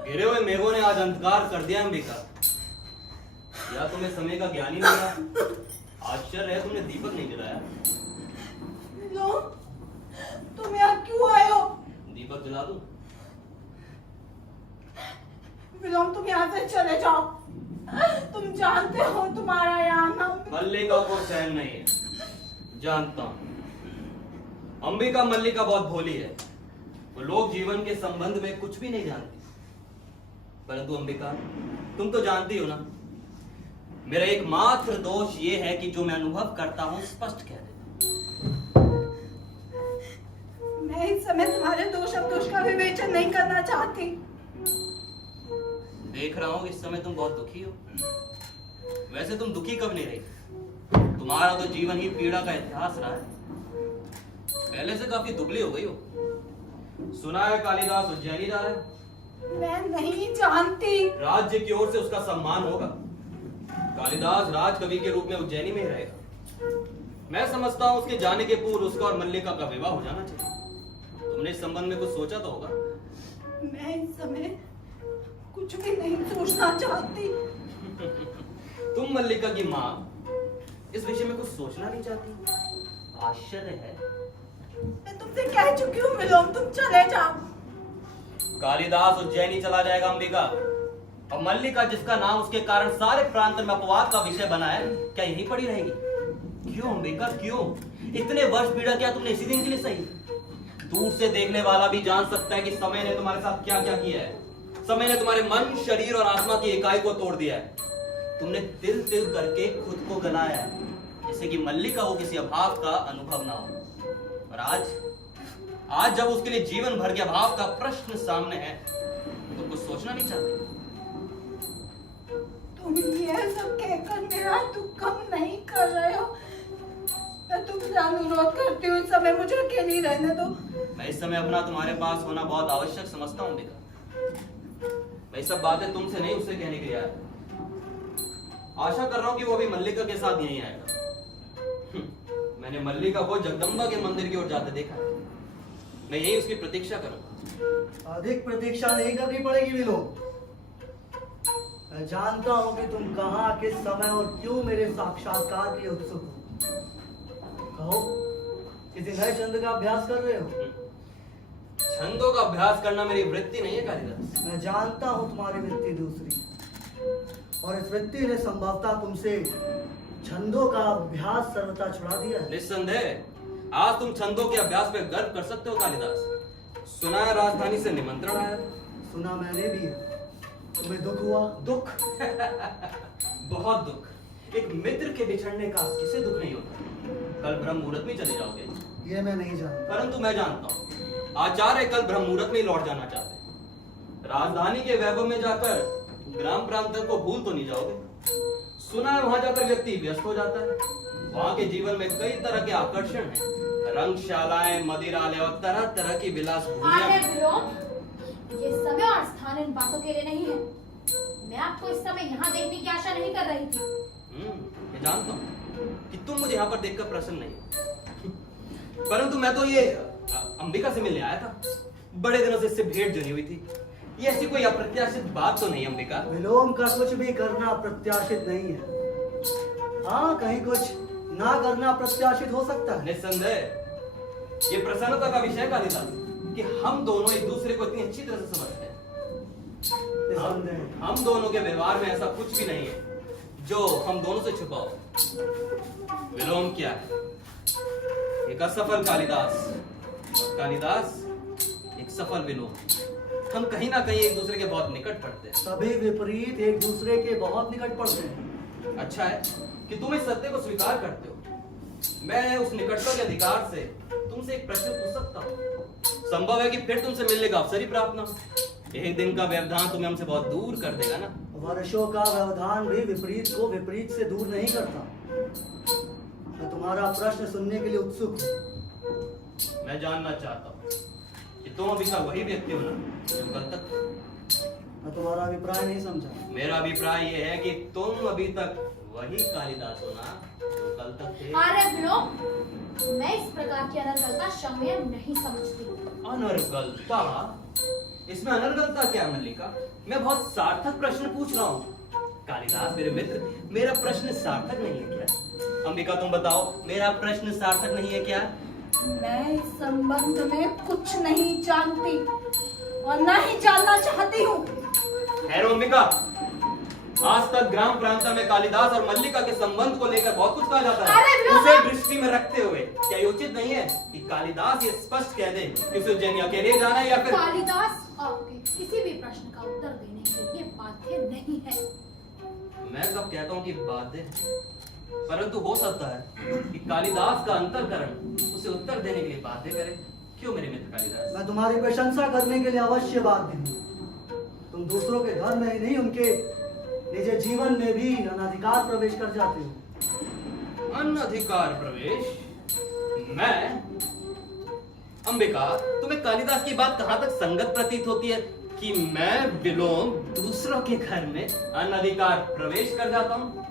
गिरे हुए मेघों ने आज अंधकार कर दिया अंबिका। या तुम्हें समय का ज्ञान ही नहीं रहा। आश्चर्य है तुमने दीपक नहीं जलाया। लो, तुम यहाँ क्यों आए हो? दीपक जला दूं? विलोम, तुम यहाँ से चले जाओ। तुम जानते हो तुम्हारा यहाँ नाम। मल्लिका को सहन नहीं है, जानता हूं। अंबिका मल्लिका बहुत भोली है। वो लोग जीवन के संबंध में कुछ भी नहीं जानती। परंतु अंबिका, तुम तो जानती हो ना, मेरा एकमात्र दोष ये है कि जो मैं अनुभव करता हूं स्पष्ट कह देता। मैं इस समय तुम्हारे दोष अवदोष का विवेचन नहीं करना चाहती। देख रहा हूं इस समय तुम बहुत दुखी हो। वैसे तुम दुखी कब नहीं रही? तुम्हारा तो जीवन ही पीड़ा का इतिहास रहा है। पहले से काफी दुबली हो गई हो। सुना है कालिदास उज्जैनी जा रहा है। मैं नहीं जानती। राज्य की ओर से उसका सम्मान होगा। कालिदास राजकवि के रूप में उज्जैनी में ही रहेगा। मैं समझता हूं उसके जाने के पूर्व उसका और मल्लिका का विवाह हो जाना चाहिए। तुमने इस संबंध में कुछ सोचा तो होगा। मैं इस समय कुछ भी नहीं सोचना चाहती। तुम मल्लिका की माँ इस विषय में कुछ सोचना नहीं चाहती? आश्चर्य है। मैं तुमसे कह चुकी हूँ विलोम, तुम चले जाओ। कालिदास उज्जैनी चला जाएगा अंबिका, और मल्लिका जिसका नाम उसके कारण सारे प्रांत में अपवाद का विषय बना है, क्या यहीं पड़ी रहेगी? क्यों अंबिका, क्यों? इतने वर्ष पीड़ा क्या तुमने इसी दिन के लिए सही? दूर से देखने वाला भी जान सकता है कि समय ने तुम्हारे साथ क्या क्या किया है। समय ने तुम्हारे मन, शरीर और आत्मा की इकाई को तोड़ दिया है। तुमने तिल तिल करके खुद को गलाया है, जिससे कि मल्लिका को किसी अभाव का अनुभव ना हो। और आज जब उसके लिए जीवन भर के अभाव का प्रश्न सामने है, तो कुछ सोचना नहीं चाहते? तुम ये सब कहकर मेरा दुख कम नहीं कर रहे हो। मैं तुमसे अनुरोध करती हूँ, इस समय मुझे अकेली रहने दो। मैं इस समय अपना तुम्हारे पास होना बहुत आवश्यक समझता हूँ बेटा। मैं सब बातें तुमसे नहीं उससे कहने के लिए आया। आशा कर रहा हूँ कि वो अभी मल्लिका के साथ यहीं आएगा। मैंने मल्लिका को जगदम्बा के मंदिर की ओर जाते देखा है। मैं यही उसकी प्रतीक्षा करूंगा। अधिक प्रतीक्षा नहीं करनी पड़ेगी विलोम। मैं जानता हूँ कि तुम कहाँ, किस समय और क्यों मेरे साक्षात्कार के लिए उत्सुक हो। कहो, किसी नए छंद का अभ्यास कर रहे हो? छंदों का अभ्यास करना मेरी वृत्ति नहीं है कालिदास। मैं जानता हूँ तुम्हारी वृत्ति दूसरी, और इस वृत्ति ने संभवतः तुमसे छंदों का अभ्यास सर्वथा छुड़ा दिया है। निस्संदेह आज तुम छंदों के अभ्यास पे गर्व कर सकते हो कालिदास। सुना है राजधानी से निमंत्रण आया। सुना मैंने भी है। तुम्हें दुख हुआ? दुख बहुत दुख। एक मित्र के बिछड़ने का किसे दुख नहीं होता। कल ब्रह्म मुहूर्त में चले जाओगे? ये मैं नहीं जानता। परंतु मैं जानता हूँ आचार्य कल ब्रह्म मुहूर्त में लौट जाना चाहते हैं। राजधानी के वैभव में जाकर ग्राम प्रांत को भूल तो नहीं जाओगे? सुना है वहां जाकर व्यक्ति व्यस्त हो जाता है। वहां के जीवन में कई तरह के आकर्षण हैं, रंगशालाएं, मदिरालय और तरह तरह की विलास अरे विलोम, ये समय और स्थान इन बातों के लिए नहीं है। मैं आपको इस समय यहाँ देखने की आशा नहीं कर रही थी। मैं जानता हूँ कि तुम मुझे यहाँ पर देखकर प्रसन्न नहीं हो, परंतु मैं तो ये अंबिका से मिलने आया था। बड़े दिनों से इससे भेंट जुड़ी हुई थी। ये ऐसी कोई अप्रत्याशित बात तो नहीं अंबिका? विलोम का कुछ भी करना प्रत्याशित नहीं है। हाँ, कहीं कुछ ना करना प्रत्याशित हो सकता है। निस्संदेह ये प्रसन्नता का विषय कालिदास कि हम दोनों एक दूसरे को इतनी अच्छी तरह से समझते हैं। निस्संदेह। हम दोनों के व्यवहार में ऐसा कुछ भी नहीं है जो हम दोनों से छुपा हो। विलोम क्या है? एक असफल कालिदास, कालिदास एक सफल विलोम। हम कहीं ना कहीं एक दूसरे के बहुत निकट पड़ते हैं। सभी विपरीत एक दूसरे के बहुत निकट पड़ते हैं। अच्छा है कि तुम इस सत्य को स्वीकार करते हो। मैं उस निकटता के अधिकार से तुमसे एक प्रश्न पूछ सकता हूँ। संभव है कि फिर तुमसे मिलने का अवसर ही प्राप्त ना हो। एक दिन का व्यवधान तुम्हें हमसे बहुत दूर कर देगा ना। वर्षों का व्यवधान भी विपरीत को विपरीत से दूर नहीं करता। मैं तुम्हारा प्रश्न सुनने के लिए उत्सुक हूँ। मैं जानना चाहता हूँ कि तुम अभी तक वही व्यक्ति हो ना जो कल तक? मैं तुम्हारा अभिप्राय नहीं समझा। मेरा अभिप्राय ये है कि तुम अभी तक वही कालिदास हो ना जो कल तक थे। अरे विलोम, मैं इस प्रकार की अनर्गलता क्षम्य नहीं समझती। अनर्गलता? इसमें अनर्गलता क्या मल्लिका? मैं बहुत सार्थक प्रश्न पूछ रहा हूँ। कालिदास मेरे मित्र, मेरा प्रश्न सार्थक नहीं है क्या? अंबिका तुम बताओ, मेरा प्रश्न सार्थक नहीं है क्या? मैं इस संबंध में कुछ नहीं जानती और ना ही जानना चाहती हूँ। खैर अंबिका, आज तक ग्राम प्रांत में कालिदास और मल्लिका के संबंध को लेकर बहुत कुछ कहा जाता अरे है। विलोम! उसे दृष्टि में रखते हुए क्या ये उचित नहीं है कि कालिदास ये स्पष्ट कह दे कि उसे उज्जैन अकेले जाना है या फिर? कालिदास आपके किसी भी प्रश्न का उत्तर देने के लिए बाध्य नहीं है। मैं कब कहता हूँ कि बाध्य है, परंतु हो सकता है कि कालिदास का अंतःकरण उसे उत्तर देने के लिए बाध्य करे। क्यों मेरे मित्र कालिदास? मैं तुम्हारी प्रशंसा करने के लिए अवश्य बाध्य हूँ। तुम दूसरों के घर में ही नहीं, उनके निज जीवन में भी अनधिकार प्रवेश कर जाते हो। अनधिकार प्रवेश? मैं? अंबिका, तुम्हें कालिदास की बात कहाँ तक संगत प्रतीत होती है कि मैं विलोम दूसरों के घर में अनधिकार प्रवेश कर जाता हूँ?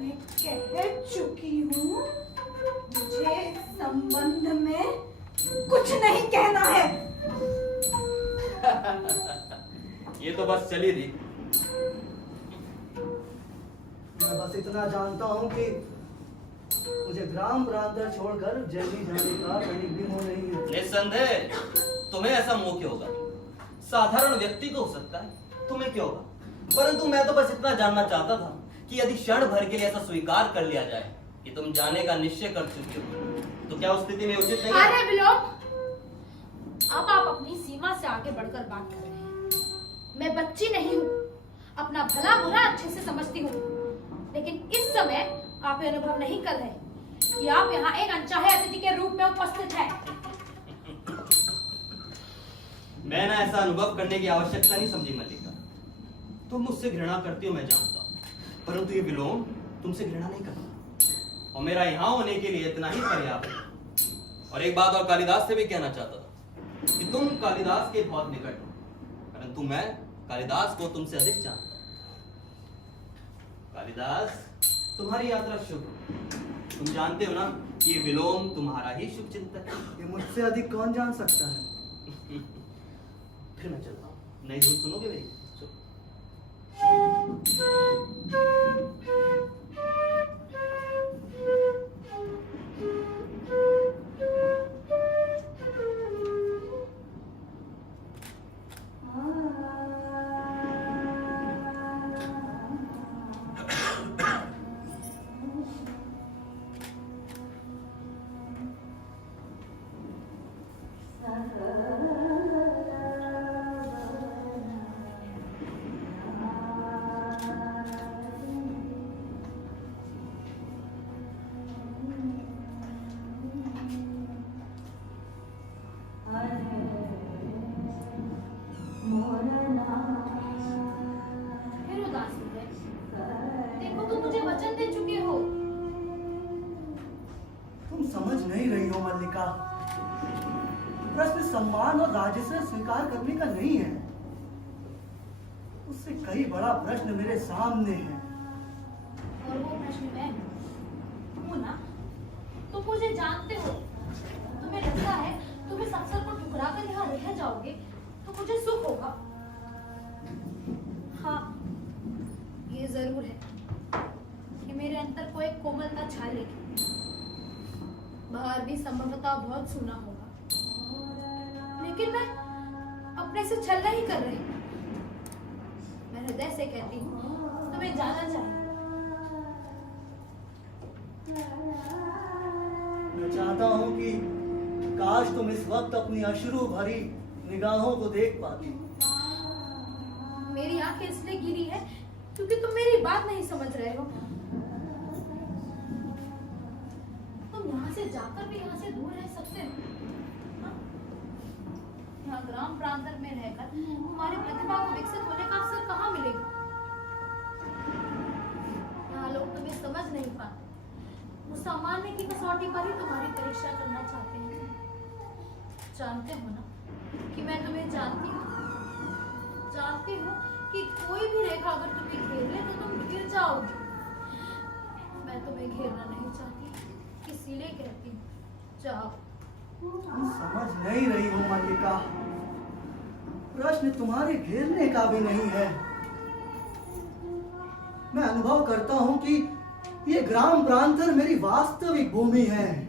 मैं कह चुकी हूँ, मुझे इस संबंध में कुछ नहीं कहना है। ये तो बस चली थी। मैं बस इतना जानता हूँ कि मुझे ग्राम प्रांत छोड़कर जल्दी जाने का कहीं भी मोह नहीं है। निस्संदेह तुम्हें ऐसा मोह क्यों होगा? साधारण व्यक्ति को हो सकता है, तुम्हें क्यों होगा? परंतु मैं तो बस इतना जानना चाहता था कि यदि क्षण भर के लिए ऐसा स्वीकार कर लिया जाए कि तुम जाने का निश्चय कर चुके हो, तो क्या उस स्थिति में उचित नहीं है? अरे विलोम, अब आप अपनी सीमा से आगे बढ़कर बात कर रहे हैं। मैं बच्ची नहीं हूँ, अपना भला बुरा अच्छे से समझती हूँ, लेकिन इस समय आप ये अनुभव नहीं कर रहे कि आप यहाँ एक अनचाहे अतिथि के रूप में उपस्थित हैं। मैं ना ऐसा अनुभव करने की आवश्यकता नहीं समझी मल्लिका। तुम मुझसे घृणा करती हो मैं जानता हूँ, परंतु ये विलोम तुमसे घृणा नहीं करता और मेरा यहाँ होने के लिए इतना ही पर्याप्त है। और एक बात और कालिदास से भी कहना चाहता था कि तुम कालिदास के बहुत निकट हो, परंतु मैं कालिदास को तुमसे अधिक जानता हूँ। कालिदास, तुम्हारी यात्रा शुभ हो। तुम जानते हो ना कि ये विलोम तुम्हारा ही शुभ चिंतक है। ये मुझसे अधिक कौन जान सकता है? फिर मैं चलता हूँ। नई धुन सुनोगे मेरी? फिर उदास हो गए। देखो तुम मुझे वचन दे चुके हो। तुम समझ नहीं रही हो मल्लिका। प्रश्न सम्मान और राज्य से स्वीकार करने का नहीं है, उससे कई बड़ा प्रश्न मेरे सामने है। और वो प्रश्न मैं हूँ ना। तुम मुझे जानते हो। तुम्हें लगता है तुम इस अवसर को ठुकरा कर यहाँ रह जाओगे तो मुझे सुख होगा। हाँ, ये जरूर है कि मेरे अंदर कोई कोमलता छालेगी। बाहर भी संभवतः बहुत सुना होगा, लेकिन मैं अपने से छल नहीं कर रही। मैं हृदय से कहती हूँ तुम्हें जाना चाहिए। मैं चाहता हूँ कि काश तुम इस वक्त अपनी अश्रु भरी निगाहों को देख पाती। मेरी आंखें इसलिए गिरी है क्योंकि तुम मेरी बात नहीं समझ रहे हो। तुम यहाँ से जाकर भी यहाँ से दूर रह सकते हो। हाँ? यहाँ ग्राम प्रांत में रहकर तुम्हारी प्रतिभा को विकसित होने का अवसर कहाँ मिलेगा? यहाँ लोग तुम्हें समझ नहीं पाते। वो सामान्य की कसौटी पर ही तुम्हारी परीक्षा करना चाहते हैं। जानते हो ना कि मैं तुम्हें जानती हूँ कि कोई भी रेखा अगर तुम्हें घेर ले तो तुम गिर जाओगे। मैं तुम्हें घेरना नहीं चाहती, इसीलिए कहती हूँ जाओ। तुम समझ नहीं रही हो मल्लिका। प्रश्न तुम्हारे घेरने का भी नहीं है। मैं अनुभव करता हूँ कि ये ग्राम प्रांतर मेरी वास्तविक भूमि है।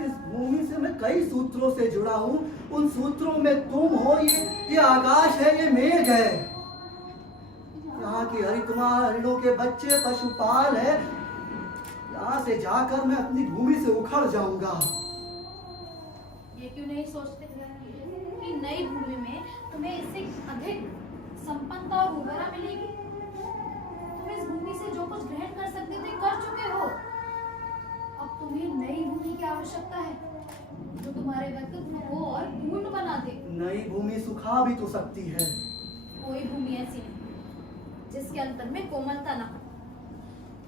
इस भूमि से मैं कई सूत्रों से जुड़ा हूँ। उन सूत्रों में तुम हो, ये आकाश है, ये मेघ है। यहाँ की हरितमा, हरिणों के बच्चे, पशुपाल है। यहाँ से जाकर मैं अपनी भूमि से उखड़ जाऊंगा। ये क्यों नहीं सोचते कि नई भूमि में तुम्हें इससे अधिक संपन्नता और उर्वरा मिलेगी? तुम इस भूमि से जो कुछ ग्रहण कर सकते थे कर चुके हो। अब तुम्हें नई भूमि की आवश्यकता है जो तुम्हारे व्यक्तित्व को और पूर्ण बना दे। नई भूमि सुखा भी तो सकती है। कोई भूमि ऐसी नहीं जिसके अंतर में कोमलता ना हो।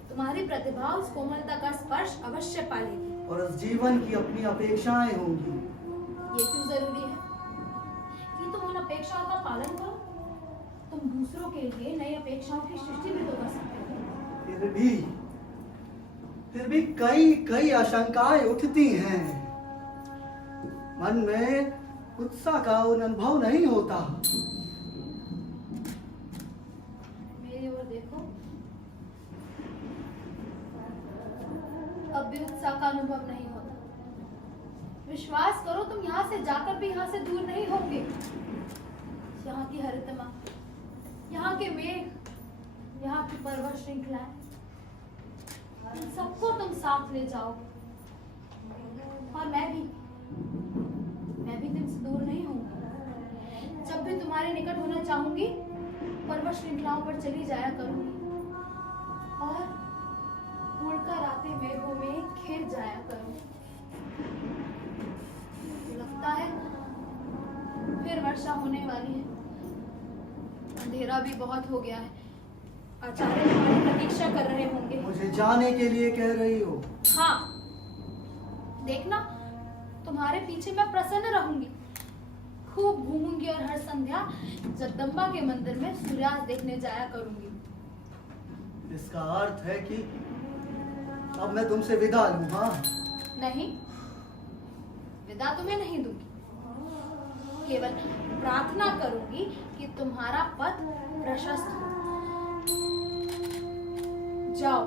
तुम्हारी प्रतिभा उस कोमलता का स्पर्श अवश्य पालेगी। और उस जीवन की अपनी अपेक्षाएं होंगी। ये क्यों जरूरी है कि तुम उन अपेक्षाओं का पालन करो? तुम दूसरों के लिए नई अपेक्षाओं की सृष्टि भी तो कर सकते हो। फिर भी कई आशंकाएं उठती हैं। मन में उत्साह का अनुभव नहीं होता। मेरी ओर देखो, अब भी उत्साह का अनुभव नहीं होता। विश्वास करो, तुम यहाँ से जाकर भी यहाँ से दूर नहीं होंगे। यहाँ की हरितमा, यहाँ के मेघ, यहाँ की पर्वत श्रृंखलाएं, इन सबको तुम साथ ले जाओ। और मैं भी तुमसे दूर नहीं हूँ। जब भी तुम्हारे निकट होना चाहूंगी, पर्वत श्रृंखलाओं पर चली जाया करूंगी और उड़कर आते मेघों में घिर जाया करूंगी। लगता है फिर वर्षा होने वाली है। अंधेरा भी बहुत हो गया है। आचार्य तुम्हारी प्रतीक्षा कर रहे होंगे। मुझे जाने के लिए कह रही हो? हाँ, देखना, तुम्हारे पीछे मैं प्रसन्न रहूंगी। खूब घूमूंगी और हर संध्या जगदम्बा के मंदिर में सूर्यास्त देखने जाया करूंगी। इसका अर्थ है कि अब मैं तुमसे विदा लूं? हाँ? नहीं, विदा तुम्हें नहीं दूंगी। केवल प्रार्थना करूंगी कि तुम्हारा पथ प्रशस्त हो। जाओ।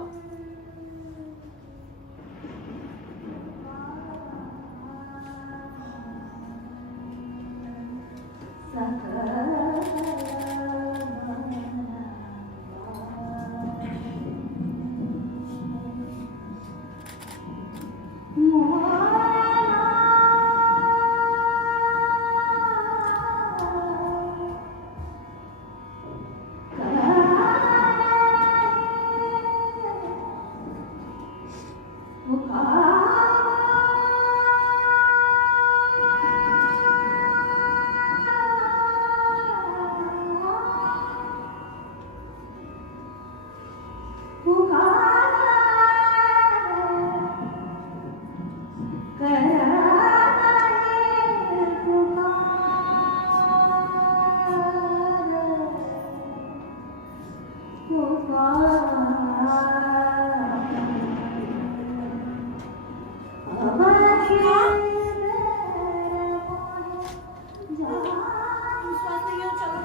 विश्वास नहीं हो, चलो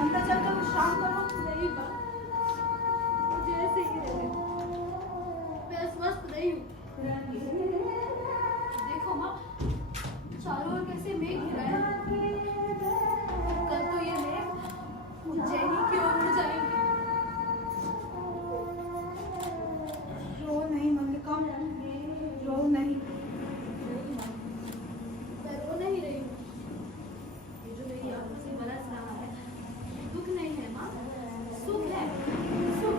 अंदर जाकर विश्राम करो। नहीं बा, मुझे ऐसे ही रहने दो। मैं स्वस्थ नहीं हूँ। देखो माँ, चारों ओर कैसे मेघ घिरा है। कल तो ये मेघ उज्जैनी की ओर उड़ जाएंगे। रो नहीं मल्लिका, रो नहीं। मैं रो नहीं रही हूँ। ये जो मेरी आंखों से बरस रहा है, दुख नहीं है माँ, सुख है, सुख।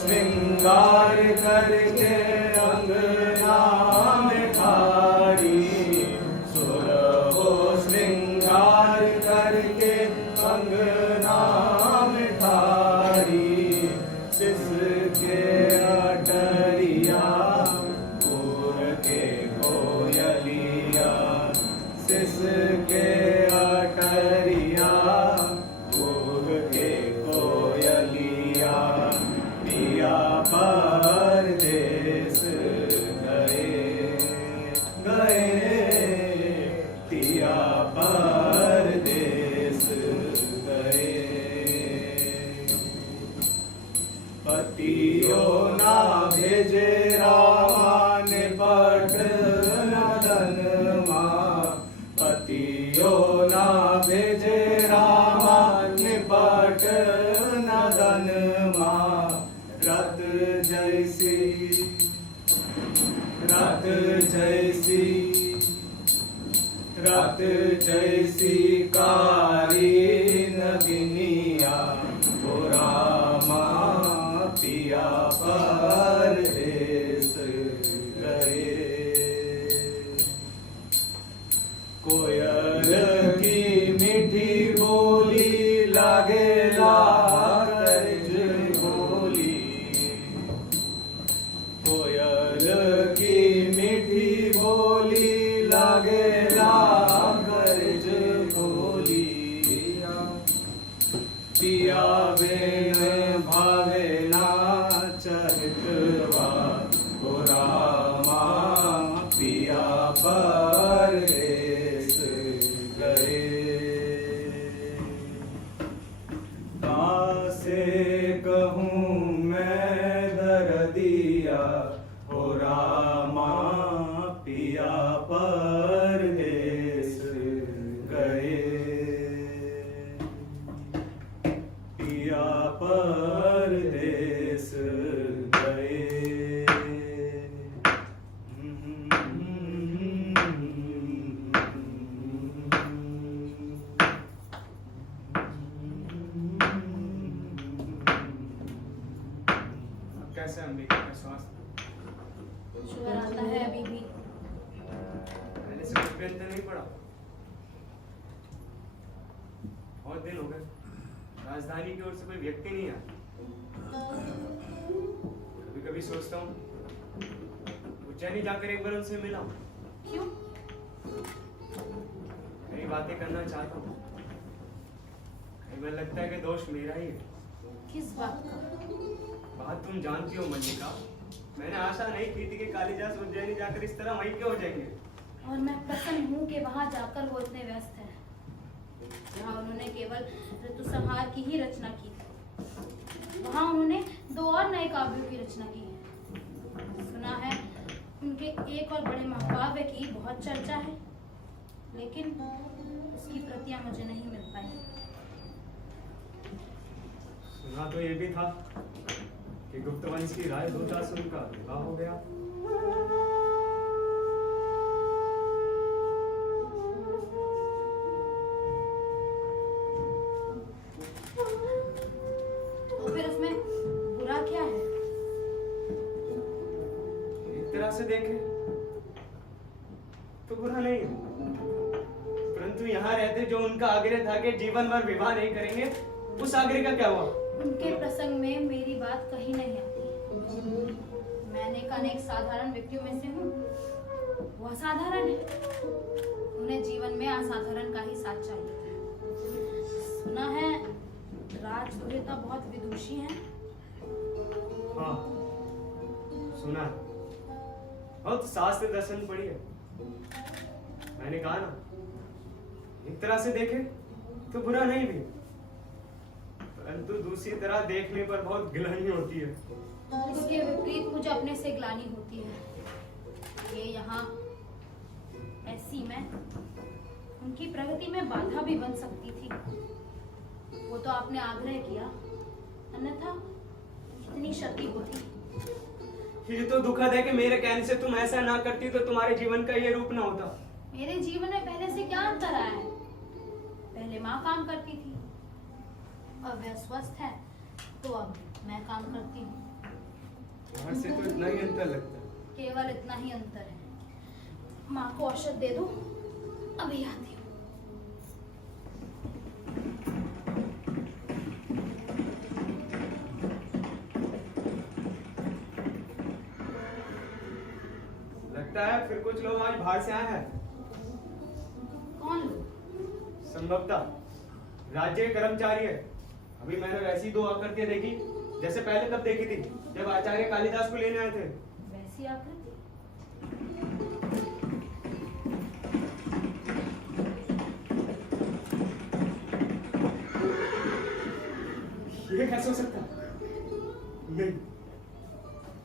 श्रृंगार करके अंगना में ठाड़ी, सुरहो श्रृंगार करके अंगना में ठाड़ी, सिसके अटरिया पूर के कोयलिया, सिसके अटरिया पूर के कोयलिया, पिया परदेस गए पिया परदेस गए। पतियो ना भेजे रामा निपट नदन माँ, पतियो ना भेजे रामा निपट नदन माँ, रत जैसी रत जैसी रत जैसी कारी नगिनिया, ओ रामा पिया परदेस गए। कोयल की मीठी बोली लागे लाज बोली, कोयल की मीठी बोली लागे लाज बोली, पिया बेन भावे ना चरितवा, ओ रामा पिया परदेस गए। कासे कहूँ मैं दर्दिया, ओ रामा पिया परदेस महेश गए। कैसे अंबिका का स्वास्थ्य? शुगर आता है अभी भी। मैंने से कुछ बेहतर नहीं पड़ा। बहुत दिन हो गए, राजधानी की ओर से कोई व्यक्ति नहीं आया। कभी कभी सोचता हूँ उज्जैनी जाकर एक बार उनसे मिला हूँ। क्यों? कई बातें करना चाहता हूँ। कई बार लगता है कि दोष मेरा ही है। किस बात का? बात तुम जानती हो मल्लिका। मैंने आशा नहीं की थी कि कालिदास उज्जैनी जाकर इस तरह वहीं के हो जाएंगे। और मैं प्रसन्न हूँ कि वहाँ जाकर वो इतने व्यस्त हैं, जहाँ उन्होंने केवल ऋतुसंहार की ही रचना की थी। वहाँ उन्होंने 2 और नए काव्यों की रचना की है। सुना है उनके एक और बड़े महाकाव्य की बहुत चर्चा है, लेकिन उसकी प्रतियां मुझे नहीं मिल पाई। सुना तो ये भी था कि गुप्तवंश की राय दूता से उनका विवाह हो गया। तो फिर उसमें बुरा क्या है? एक तरह से देखें तो बुरा नहीं है, परंतु यहाँ रहते जो उनका आग्रह था कि जीवन भर विवाह नहीं करेंगे, उस आग्रह का क्या हुआ? उनके प्रसंग में मेरी बात कहीं नहीं आती। मैंने कहा एक साधारण व्यक्तियों में से हूँ, वो असाधारण है। उन्हें जीवन में असाधारण का ही साथ चाहिए। सुना है राजपुरोहिता बहुत विदुषी हैं। हाँ, सुना है। बहुत शास्त्र दर्शन पढ़ी है। मैंने कहा ना, एक तरह से देखे तो बुरा नहीं भी, परंतु दूसरी तरह देखने पर बहुत गिलानी होती है। इसके विपरीत मुझे अपने से ग्लानि होती है। ये यहाँ ऐसी मैं उनकी प्रगति में बाधा भी बन सकती थी। वो तो आपने आग्रह किया, अन्यथा कितनी क्षति होती। ये तो दुखद है कि मेरे कहने से तुम ऐसा ना करती तो तुम्हारे जीवन का ये रूप ना होता। मेरे जीवन में पहले से क्या अंतर आया है? पहले माँ काम करती थी, अब वह स्वस्थ है तो अब मैं काम करती हूँ। बाहर से तो इतना ही अंतर लगता है। केवल इतना ही अंतर है। माँ को औषध दे दो, अभी आती हूँ। लगता है फिर कुछ लोग आज बाहर से आए हैं। कौन लोग? संभवतः राज्य के कर्मचारी है। अभी मैंने वैसी 2 आकृतियां देखी जैसे पहले तब देखी थी, जब आचार्य कालिदास को लेने आए थे। वैसी आकृति? ये कैसे हो सकता? नहीं,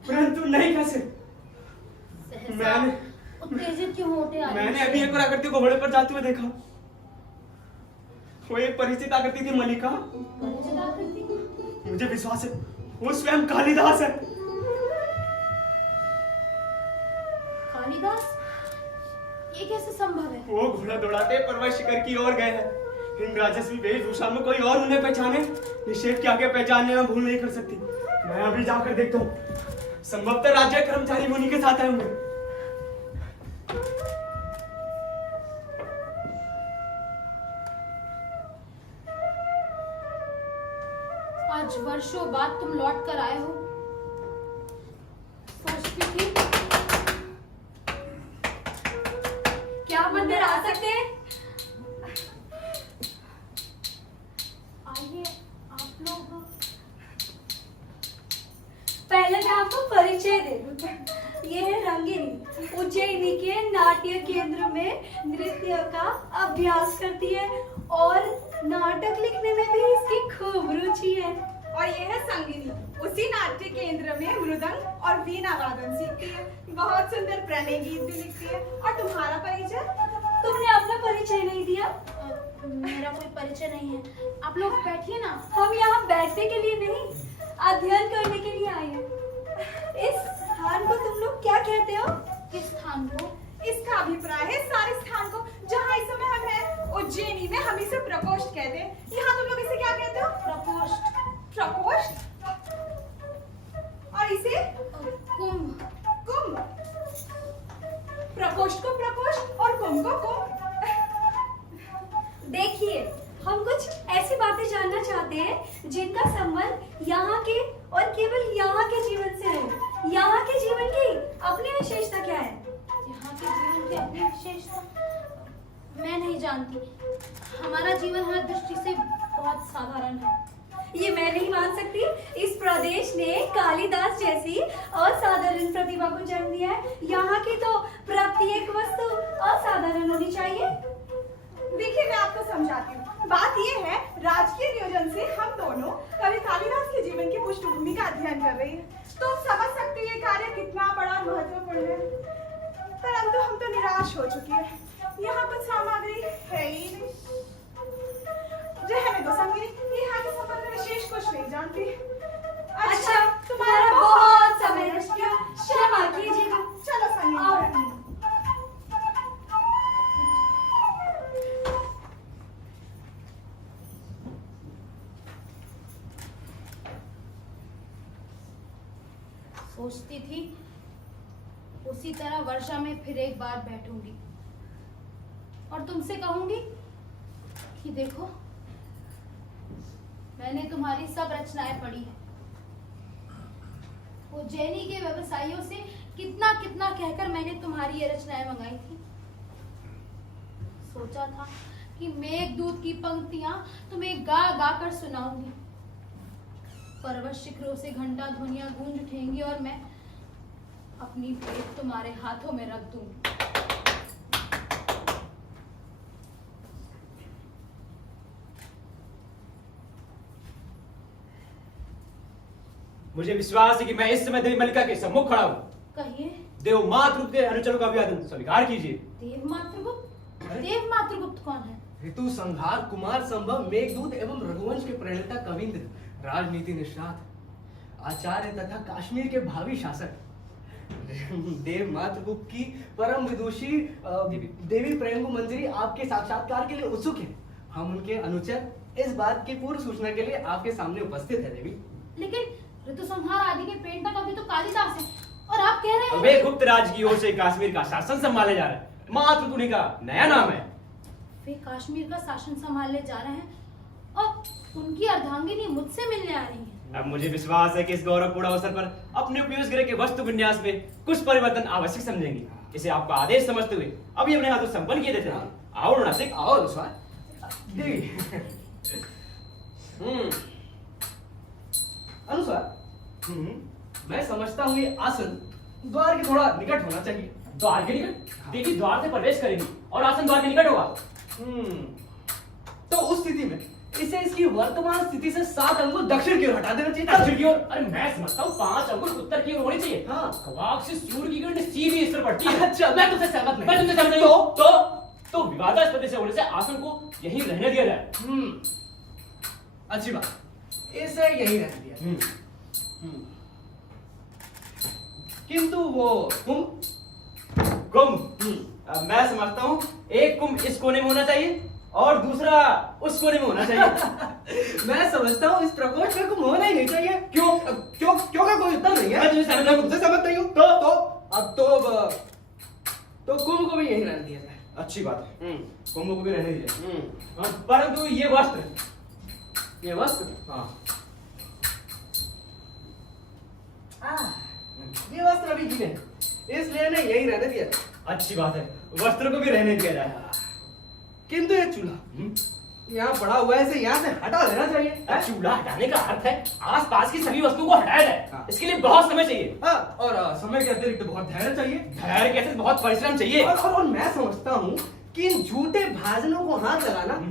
परंतु नहीं कैसे? सहसा उत्तेजित क्यों होते आदमी? मैंने अभी एक और आकृति को घोड़े पर जाते हुए देखा। वो एक परिचित आकृति थी मल्लिका। परिचित आकृति? मुझे विश्वास है वो स्वयं कालिदास है। कालिदास? ये कैसे संभव है? वो घोड़ा दौड़ाते पर्वत शिखर की ओर गए हैं। इन राजस्वी वेशभूषा में कोई और उन्हें पहचाने, निषेध के आगे पहचानने में भूल नहीं कर सकती। मैं अभी जाकर देखता हूँ। संभवतः राज्य कर्मचारी उन्हीं के साथ आए होंगे। आज वर्षों बाद तुम लौट कर आए हो। सोचती थी क्या आप अंदर आ सकते हैं? आइए आप लोग। पहले मैं आपको परिचय दे दूं। ये है रंगिनी, उज्जैनी के नाट्य केंद्र में नृत्य का अभ्यास करती है और नाटक लिखने में भी इसकी खूब रुचि है। और ये है संगिनी, उसी नाट्य केंद्र में मृदंग और वीणा वादन सीखती है। बहुत सुंदर प्रणय गीत भी लिखती है। और तुम्हारा परिचय? तुमने अपना परिचय नहीं दिया। मेरा कोई परिचय नहीं है। आप लोग बैठिए ना। हम यहाँ बैठने के लिए नहीं, अध्ययन करने के लिए आई है। इस स्थान को तुम लोग क्या कहते हो? किस स्थान को? इसका अभिप्राय है सारे स्थान को जहाँ इस समय हम हैं उज्जैनी में हम इसे प्रकोष्ठ कहते हैं। यहाँ तुम लोग इसे क्या कहते हो? प्रकोष्ठ। प्रकोष्ठ। और इसे कुंभ। कुंभ। प्रकोष्ठ को प्रकोष्ठ और कुंभ को कुंभ। देखिए, हम कुछ ऐसी बातें जानना चाहते हैं जिनका संबंध यहाँ के और केवल यहाँ के जीवन से है। यहाँ के जीवन की अपनी विशेषता क्या है? यहाँ के जीवन की अपनी विशेषता मैं नहीं जानती। हमारा जीवन हर दृष्टि से बहुत साधारण है। ये मैं नहीं मान सकती। इस प्रदेश ने कालिदास जैसी असाधारण प्रतिभा को जन्म दिया है। यहाँ की तो प्रत्येक वस्तु असाधारण होनी चाहिए। देखिए, मैं आपको समझाती हूँ। बात ये है, राजकीय नियोजन से हम दोनों कवि कालिदास के जीवन की पृष्ठभूमि का अध्ययन कर रही हैं। तो आप समझ सकते हैं ये कार्य कितना बड़ा महत्वपूर्ण है। परंतु हम तो निराश हो चुके हैं। यहाँ कुछ सामग्री है ही नहीं। रहने दो संगिनी, यहाँ के संबंध में विशेष कुछ नहीं जानती। अच्छा, तुम्हारा बहुत समय नष्ट किया, क्षमा कीजिएगा। चलो संगिनी, और रहने दो। सोचती थी उसी तरह वर्षा में फिर एक बार बैठूंगी और तुमसे कहूंगी कि देखो, मैंने तुम्हारी सब रचनाएं पढ़ी है। उज्जैनी के व्यवसायियों से कितना कितना कहकर मैंने तुम्हारी ये रचनाएं मंगाई थी। सोचा था कि मेघदूत की पंक्तियां तुम्हें गा गा कर सुनाऊंगी। पर्वत शिखरों से घंटा ध्वनियां गूंज उठेंगी और मैं अपनी भेंट तुम्हारे हाथों में रख दूंगी। मुझे विश्वास है कि मैं इस समय देवी मल्लिका के सम्मुख खड़ा हूँ। कहिए। देव मातृगुप्त के अनुचरों का अभिवादन स्वीकार कीजिए। देव मातृगुप्त? देव मातृगुप्त कौन है? ऋतु संहार, कुमार संभव, मेघदूत एवं रघुवंश के प्रणेता कविंद्र, राजनीति निष्णात, आचार्य तथा कश्मीर के भावी शासक, देव मातृगुप्त की परम विदुषी देवी प्रेंगु मंजरी आपके साक्षात्कार के लिए उत्सुक है। हम उनके अनुचर इस बात की पूर्व सूचना के लिए आपके सामने उपस्थित है देवी। लेकिन ऋतु संहार आदि के प्रेरणा कवि तो कालिदास है और आप कह रहे हैं वे गुप्त राज की ओर से कश्मीर का शासन संभाले जा रहे हैं। मातृगुणी का नया नाम है। वे कश्मीर का शासन संभालने जा रहे हैं और उनकी अर्धांगिनी मुझसे मिलने आ रही है। अब मुझे विश्वास है कि इस गौरवपूर्ण अवसर पर अपने पीयूष गृह के वस्तु विन्यास में कुछ परिवर्तन आवश्यक समझेंगे। इसे आपका आदेश समझते हुए अभी अपने हाथों संपन्न किए देते हैं। आओ नासिक, आओ अनुस्वार। देवी अनुस्वार, मैं समझता हूँ ये आसन द्वार के थोड़ा निकट होना चाहिए। द्वार के निकट? देवी द्वार से प्रवेश करेगी और आसन द्वार के निकट होगा। तो उस स्थिति में इसे इसकी वर्तमान स्थिति से 7 अंगुल दक्षिण की ओर हटा देना चाहिए। दक्षिण की ओर? अरे मैं समझता हूँ 5 अंगुल उत्तर की ओर होनी चाहिए। हाँ। कवाक से सूर्य की किरण सीधी इस पर पड़ती है। अच्छा, मैं तुमसे सहमत नहीं। मैं तुमसे सहमत नहीं हूँ। तो विवादास्पद से होने से आसन को यहीं रहने दिया जाए। अच्छी बात, इसे यही रहने दिया। किंतु वो कुंभ, मैं समझता हूँ एक कुंभ इस कोने में होना चाहिए और दूसरा उस कोने में होना चाहिए। मैं समझता हूँ इस प्रकोष्ठ में कुंभ होना ही नहीं चाहिए। क्यों क्यों क्यों का कोई उत्तर नहीं है। मैं तुमसे सहमत नहीं हूँ। तो कुंभ को भी यही रहने दिया जाए। अच्छी बात है, कुंभ को भी रहने दीजिए। परंतु ये वस्त्र, ये वस्त्र, हाँ, ये वस्त्र अभी गीले हैं, इसलिए ने यही रहने दिया। अच्छी बात है, वस्त्र को भी रहने दिया जाए। किंतु ये चूल्हा यहाँ पड़ा हुआ है, इसे यहाँ से हटा देना चाहिए। चूल्हा हटाने का अर्थ है आसपास की सभी वस्तुओं को हटाया जाए। हाँ। इसके लिए बहुत समय चाहिए। और समय के अतिरिक्त बहुत धैर्य चाहिए। धैर्य के साथ बहुत परिश्रम चाहिए। और मैं समझता हूँ कि इन झूठे भाजनों को हाथ लगाना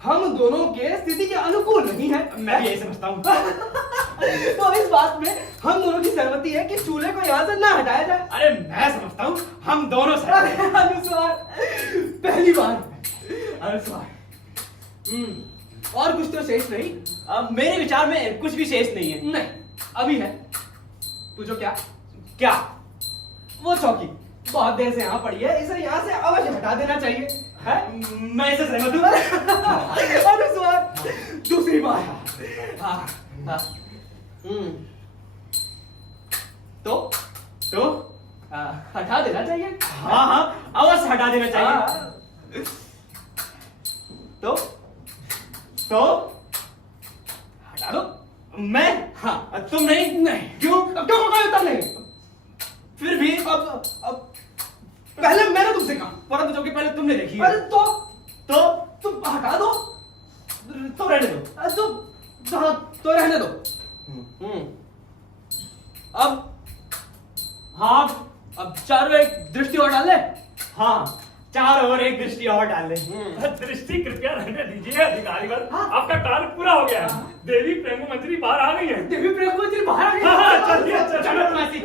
हम दोनों के स्थिति के अनुकूल नहीं है। मैं भी यही समझता हूँ। तो इस बात में हम दोनों की सहमति है कि चूल्हे को यहाँ से ना हटाया जाए। अरे मैं समझता हूँ हम दोनों सहमत हैं। अनुस्वार, पहली बार अनुस्वार, और कुछ तो शेष नहीं? मेरे विचार में कुछ भी शेष नहीं है। नहीं, अभी है। तुझो क्या? क्या? वो चौकी बहुत देर से यहाँ पड़ी है, इसे यहाँ से अवश्य हटा देना चाहिए। है? मैं इसे सहमत हूँ। अनुस्वार दूसरी बार। हाँ, हाँ। तो हटा देना चाहिए। हाँ हाँ, अवश्य हटा देना चाहिए। तो हटा दो। मैं? हाँ। तुम नहीं? नहीं। क्यों? अब क्यों कोई उत्तर नहीं? फिर भी अब पहले मैंने तुमसे कहा, परंतु जो कि पहले तुमने देखी है। अरे तो तुम हटा दो, तो रहने दो। तो रहने दो। अब चारों एक दृष्टि और डाल ले। हाँ, चार और एक दृष्टि और डाल ले। दृष्टि कृपया रहने दीजिए अधिकारीगण, आपका कार्य पूरा हो गया है। देवी प्रेम मंजरी बाहर आ गई है। देवी प्रेम मंजरी बाहर आ गई है। हाँ, चलिए चलो मासी।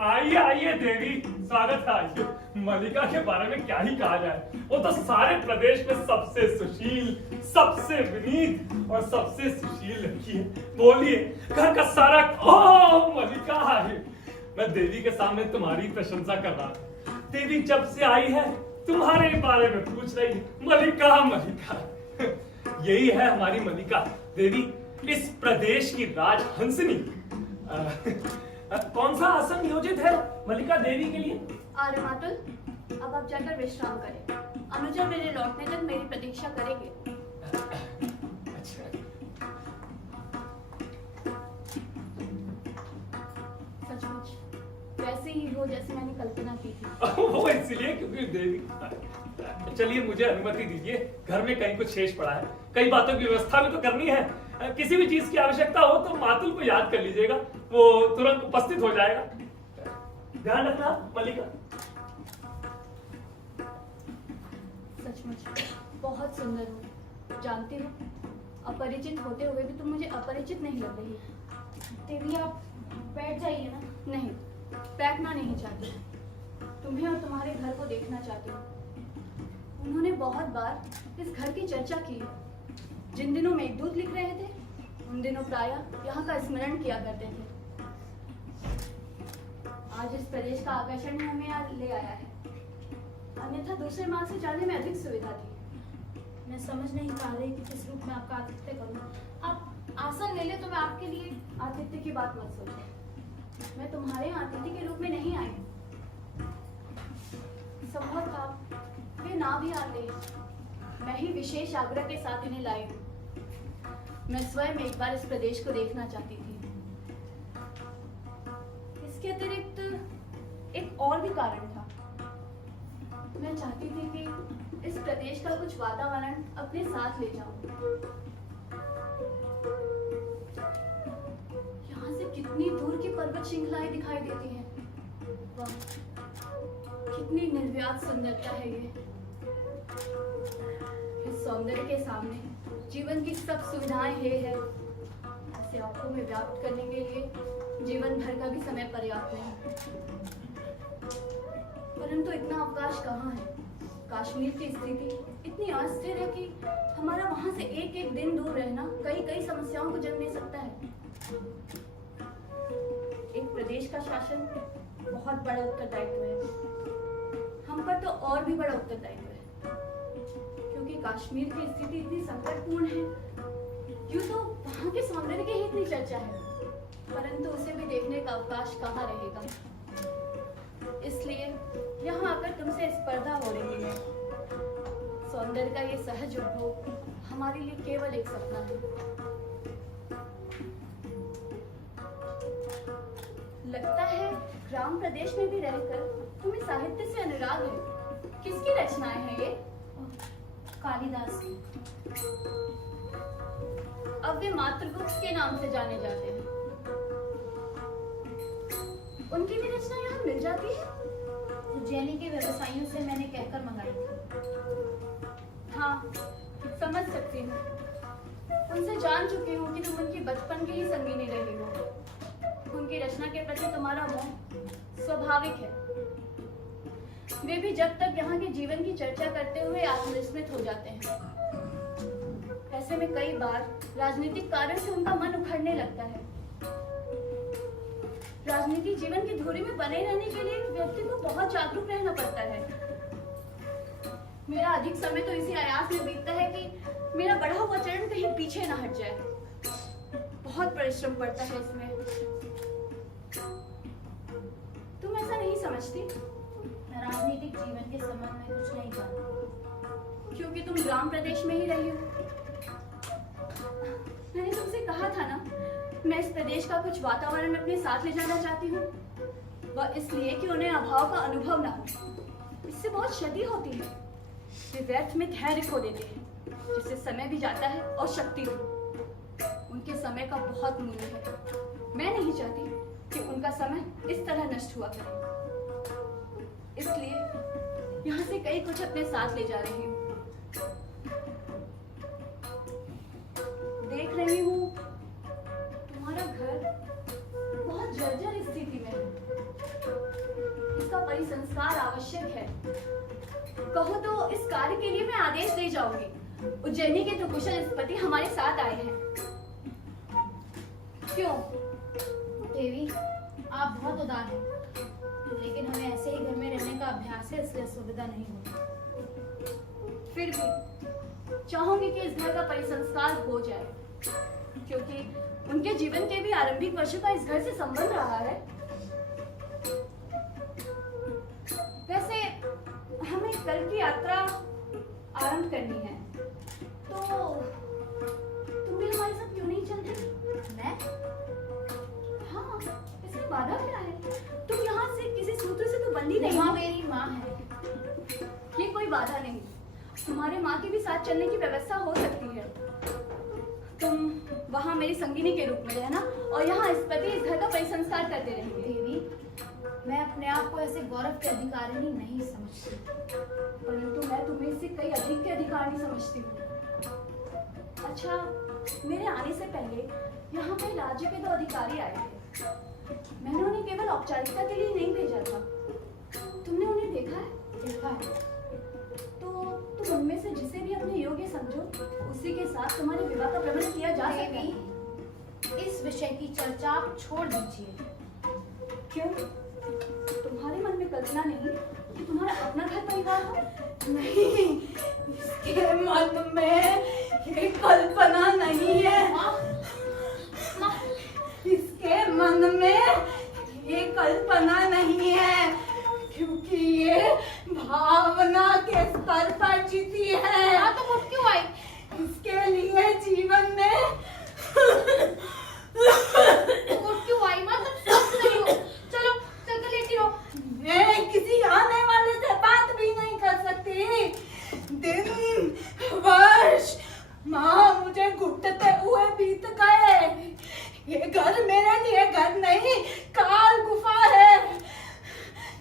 आइए आइए देवी, स्वागत है। आइए, मलिका के बारे में क्या ही कहा जाए, वो तो सारे प्रदेश में सबसे सुशील, सबसे विनीत और सबसे सुशील लड़की है। बोलिए, घर का सारा ओह मलिका है। मैं देवी के सामने तुम्हारी प्रशंसा कर रहा था। देवी जब से आई है तुम्हारे बारे में पूछ रही है, मलिका मलिका। यही है हमारी मलिका। देवी इस प्रदेश की राजहंसनी। कौन सा आसन नियोजित है मलिका देवी के लिए? आर्यमातुल, अब आप जाकर विश्राम करें। अनुजा मेरे लौटने तक मेरी प्रतीक्षा करेंगे। अच्छा, सचमुच वैसे ही हो जैसे मैंने कल्पना की थी। वो इसलिए क्योंकि देवी। चलिए मुझे अनुमति दीजिए, घर में कहीं कुछ शेष पड़ा है, कई बातों की व्यवस्था भी तो करनी है। किसी भी चीज की आवश्यकता हो तो मातुल को याद कर लीजिएगा, वो तुरंत उपस्थित हो जाएगा। ध्यान रखना मलिका। सचमुच बहुत सुंदर हो। जानती हो, अपरिचित होते हुए भी तुम मुझे अपरिचित नहीं लग रही। देवी आप बैठ जाइए ना। नहीं, बैठना नहीं चाहती। तुम्हें और तुम्हारे घर को देखना चाहती हूँ। उन्होंने बहुत बार इस घर की चर्चा की है। जिन दिनों मेघदूत लिख रहे थे उन दिनों प्रायः यहाँ का स्मरण किया करते थे। आज इस प्रदेश का आकर्षण हमें यहाँ ले आया है, अन्यथा दूसरे मार्ग से जाने में अधिक सुविधा थी। मैं समझ नहीं पा रही कि किस रूप में आपका आतिथ्य करूँ। आप आसन ले ले तो मैं आपके लिए आतिथ्य की बात मत सोचो। मैं तुम्हारे आतिथ्य के रूप में नहीं आई। संभवतः वे ना भी आते, मैं ही विशेष आग्रह के साथ इन्हें लाई हूँ। मैं स्वयं एक बार इस प्रदेश को देखना चाहती थी। इसके अतिरिक्त एक और भी कारण था। मैं चाहती थी कि इस प्रदेश का कुछ वातावरण अपने साथ ले जाऊं। यहाँ से कितनी दूर की पर्वत श्रृंखलाएं दिखाई देती हैं। वाह, कितनी निर्व्याज सुंदरता है ये। इस सौंदर्य के सामने जीवन की सब सुविधाएं है। इसे आंखों में व्याप्त करने के लिए जीवन भर का भी समय पर्याप्त नहीं। परंतु इतना अवकाश कहाँ है। कश्मीर की स्थिति इतनी अस्थिर है कि हमारा वहां से एक एक दिन दूर रहना कई कई समस्याओं को जन्म दे सकता है। एक प्रदेश का शासन बहुत बड़ा उत्तरदायित्व है। हम पर तो और भी बड़ा उत्तरदायित्व है, क्योंकि कश्मीर की स्थिति इतनी संकटपूर्ण है। यूं तो वहां के सौंदर्य की ही इतनी चर्चा है, परंतु उसे भी देखने का अवकाश कहाँ रहेगा। इसलिए यहाँ आकर तुमसे स्पर्धा हो रही है। सौंदर्य का ये सहज उपभोग हमारे लिए केवल एक सपना है। लगता है ग्राम प्रदेश में भी रहकर तुम्हें साहित्य से अनुराग है। किसकी रचनाएं हैं ये? कालिदास की। अब वे मातृगुप्त के नाम से जाने जाते हैं। उनकी भी रचना यहाँ मिल जाती है। उज्जैनी के व्यवसायियों से मैंने कहकर मंगाई थी। हाँ, समझ सकती हूँ। उनसे जान चुकी हूँ कि तुम उनकी बचपन की ही संगिनी रही हो। उनकी रचना के प्रति तुम्हारा मोह स्वाभाविक है। वे भी जब तक यहाँ के जीवन की चर्चा करते हुए आत्मविस्मृत हो जाते हैं। ऐसे में कई बार राजनीतिक कार्यों से उनका मन उखड़ने लगता है। राजनीति जीवन की धुरी में बने रहने के लिए व्यक्ति को बहुत जागरूक रहना पड़ता है। मेरा अधिक समय तो इसी आयास में बीतता है कि मेरा बढ़ा हुआ चरण कहीं पीछे ना हट जाए। बहुत परिश्रम पड़ता है इसमें। तुम ऐसा नहीं समझती? मैं राजनीतिक जीवन के संबंध में कुछ नहीं जानती, क्योंकि तुम ग्राम प्रदेश में ही रही हो। मैंने तुमसे कहा था ना, मैं इस प्रदेश का कुछ वातावरण अपने साथ ले जाना चाहती हूँ। वह इसलिए कि उन्हें अभाव का अनुभव ना हो। इससे बहुत क्षति होती है। वे व्यर्थ में धैर्य खो देते हैं, जिससे समय भी जाता है और शक्ति भी। उनके समय का बहुत मूल्य है। मैं नहीं चाहती कि उनका समय इस तरह नष्ट हुआ करे। इसलिए यहाँ से कई कुछ अपने साथ ले जा रही हूँ। देख रही हूँ तुम्हारा घर बहुत जर्जर स्थिति में है। इसका परिसंस्कार आवश्यक है। कहो तो इस कार्य के लिए मैं आदेश दे जाऊंगी। उज्जैनी के तो कुशल स्पति हमारे साथ आए हैं। क्यों? देवी आप बहुत उदार हैं, लेकिन हमें ऐसे ही घर में रहने का अभ्यास है, इसलिए सुविधा नहीं होती। फिर भी चाहूंगी कि इस घर का परिसंस्कार हो जाए, क्योंकि उनके जीवन के भी आरंभिक वर्षों का इस घर से संबंध रहा है। वैसे हमें कल की यात्रा आरंभ करनी है, तो तुम भी हमारे साथ क्यों नहीं चल रही? मैं? हाँ, इसमें बाधा क्या है? तुम यहाँ से किसी सूत्र से तो बंधी नहीं माँ हो। मेरी माँ है। ये कोई बाधा नहीं। तुम्हारे माँ के भी साथ चलने की व्यवस्था हो सकती है। तुम वहाँ मेरी संगिनी के रूप में रहना और यहाँ इस घर का परिसंस्कार करते रहेंगे। देवी मैं अपने आप को ऐसे गौरव के अधिकारिणी नहीं समझती, परंतु मैं तुम्हें इससे कई अधिक के अधिकारिणी समझती हूँ। अच्छा, मेरे आने से पहले यहाँ पे राज्य के 2 अधिकारी आए थे। मैंने उन्हें केवल औपचारिकता के लिए नहीं भेजा था। तुमने उन्हें देखा है? देखा है। तो तुम उनमें से जिसे भी अपने योग्य समझो, उसी के साथ तुम्हारे विवाह का प्रबंध किया जा सकता है। देवी इस विषय की चर्चा आप छोड़ दीजिए। क्यों? तुम्हारे मन में कल्पना नहीं कि तुम्हारा अपना घर परिवार हो? नहीं, इसके मन में ये कल्पना नहीं है। इसके मन में ये कल्पना नहीं है, क्योंकि ये भावना के स्तर पर जीती है। हाँ तो मुझ क्यों आई? इसके लिए जीवन में मुझ क्यों आई? माँ तुम स्वस्थ नहीं हो। चलो चलकर लेटी रहो। मैं किसी आने वाले से बात भी नहीं कर सकती। दिन वर्ष माँ मुझे घुटते हुए बीत गए। ये घर मेरे लिए घर नहीं, काल गुफा है,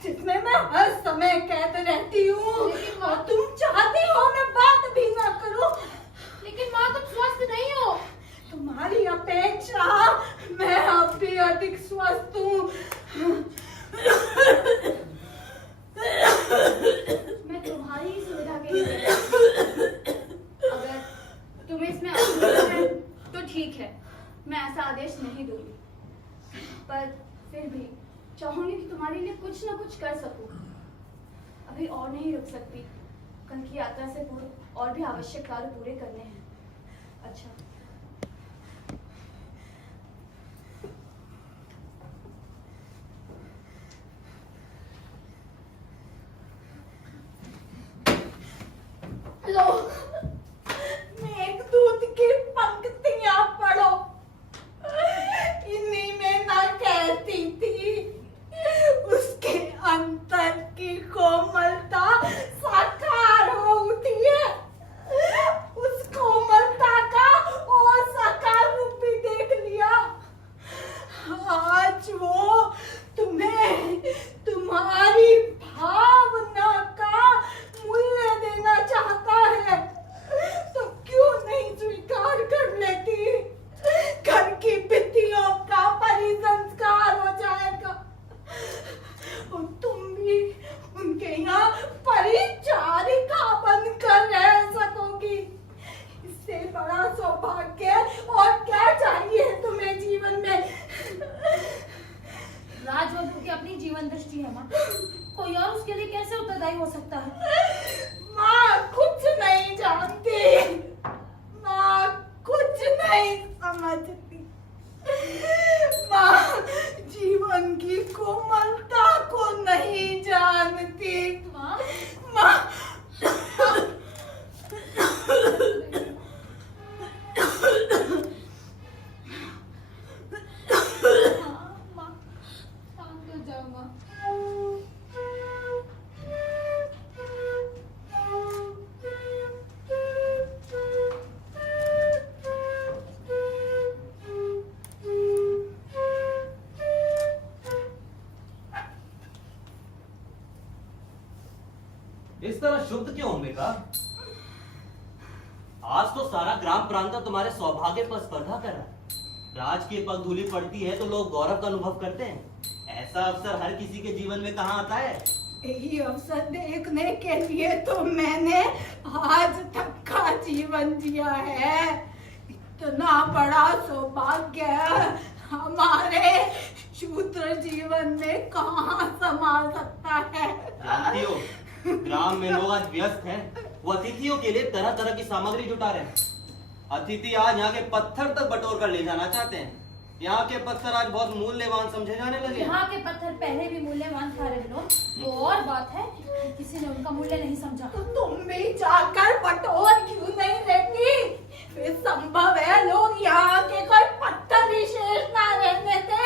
जिसमें मैं हर समय कैद रहती हूँ। और तुम चाहती हो मैं बात भी ना करूँ। लेकिन माँ तुम स्वस्थ नहीं हो। तुम्हारी अपेक्षा मैं अब भी अधिक स्वस्थ हूँ। मैं तुम्हारी ही सुविधा के लिए, अगर तुम्हें इसमें असुविधा है तो ठीक है, मैं ऐसा आदेश नहीं दूंगी। पर फिर भी चाहूंगी कि तुम्हारे लिए कुछ ना कुछ कर सकूं। अभी और नहीं रुक सकती। कल की यात्रा से पूर्व और भी आवश्यक कार्य पूरे करने हैं। अच्छा, लो, मेघदूत की पंक्तियां पढ़ो। इन्हीं में ना कहती थी, उसके अंतर की कोमलता साकार हो उठी है। उस कोमलता का ज्यादा ही हो सकता है। माँ कुछ नहीं जानती, माँ कुछ नहीं समझती, माँ जीवन की कोमलता को नहीं जानती। माँ माँ माँ शांत हो जाओ माँ। इस तरह शुद्ध क्यों अंबिका? आज तो सारा ग्राम प्रांत तुम्हारे सौभाग्य पर स्पर्धा कर रहा है। राज की पग धूली पड़ती है तो लोग गौरव का अनुभव करते हैं। ऐसा अवसर हर किसी के जीवन में कहाँ आता है? यही अवसर देखने के लिए तो मैंने आज तक का जीवन जिया है। इतना बड़ा सौभाग्य हमारे शूद्र जीवन में कहाँ समा सकता है? जानती हो, ग्राम में लोग आज व्यस्त हैं। वो अतिथियों के लिए तरह तरह की सामग्री जुटा रहे हैं। अतिथि आज यहाँ के पत्थर तक बटोर कर ले जाना चाहते हैं। यहाँ के पत्थर आज बहुत मूल्यवान समझे जाने लगे हैं। यहाँ के पत्थर पहले भी मूल्यवान था रे विनोद। वो और बात है कि किसी ने उनका मूल्य नहीं समझा। तो तुम भी जाकर बटोर क्यों नहीं लेती? फिर संभव है लोग यहाँ के कोई पत्थर विशेष ना रहने थे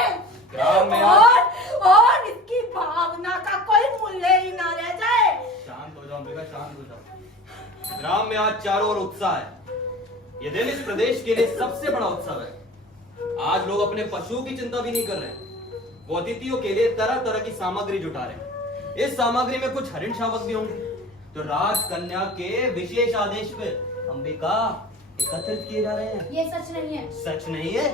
ग्राम में और इसकी भावना का कोई मूल्य ही ना रह जाए। शांत हो जाओ बेटा, शांत हो जाओ। ग्राम में आज चारों ओर उत्साह है। ये दिन इस प्रदेश के लिए सबसे बड़ा उत्सव है। आज लोग अपने पशुओं की चिंता भी नहीं कर रहे। वो अतिथियों के लिए तरह तरह की सामग्री जुटा रहे हैं। इस सामग्री में कुछ हरिण शावक भी होंगे तो राजकन्या के विशेष आदेश पे अंबिका एकत्रित किए जा रहे हैं। ये सच नहीं है। सच नहीं है?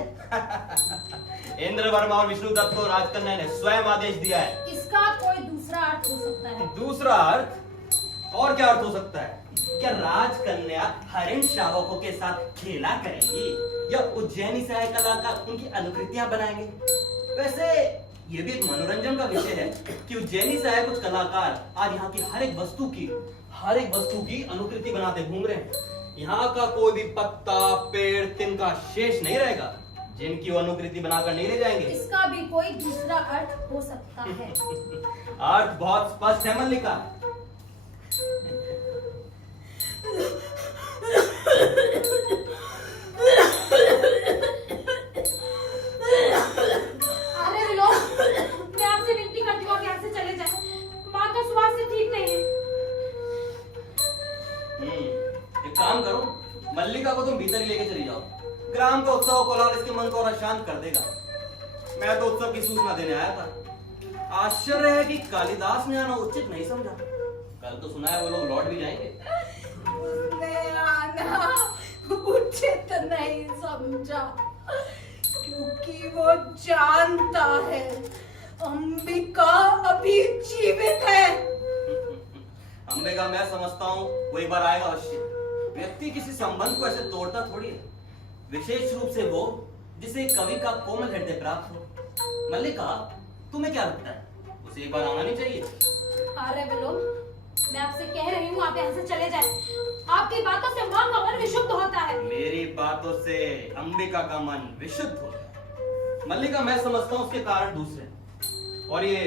इंद्र वर्मा और विष्णु दत्त को राजकन्या ने स्वयं आदेश दिया है। इसका कोई दूसरा अर्थ हो सकता है। दूसरा अर्थ? और क्या अर्थ हो सकता है? क्या राजकन्या हरिण शावकों के साथ खेला करेंगी या उज्जैनी से आए कलाकार उनकी अनुकृतियां बनाएंगे? वैसे ये भी एक मनोरंजन का विषय है कि उज्जैनी से आए कुछ कलाकार आज यहाँ की हर एक वस्तु की अनुकृति बनाते घूम रहे हैं। यहाँ का कोई भी पत्ता, पेड़, तिनका शेष नहीं रहेगा जिनकी वो अनुकृति बनाकर नहीं ले जाएंगे। इसका भी कोई दूसरा अर्थ हो सकता है। अर्थ बहुत स्पष्ट है मल्लिका। अरे विनोद, मैं आपसे विनती करती हूँ आप यहाँ से चले जाएं। माँ का स्वास्थ्य ठीक नहीं है। एक काम करो, मल्लिका को तुम भीतर ही लेके चली जाओ। ग्राम का उत्सव कोलाहल इसके मन को और अशांत कर देगा। मैं तो उत्सव की सूचना देने आया था। आश्चर्य है कि कालिदास ने आना उचित नहीं समझा। कल तो सुना है वो लोग लौट भी जाएंगे। उसने आना उचित नहीं समझा क्योंकि वो जानता है अंबिका अभी जीवित है। अंबिका मैं समझता हूँ वो एक बार आएगा अवश्य। व्यक्ति किसी संबंध को ऐसे तोड़ता थोड़ी है, विशेष रूप से वो जिसे कवि का कोमल हृदय प्राप्त हो। मल्लिका तुम्हें क्या लगता है उसे एक बार आना नहीं चाहिए? अरे विनोद, मैं आपसे कह रही हूँ आप यहाँ से चले जाएं। आपकी बातों से माँ का मन विशुद्ध होता है। मेरी बातों से अंबिका का मन विशुद्ध होता है। मल्लिका मैं समझता हूँ उसके कारण दूसरे हैं। और ये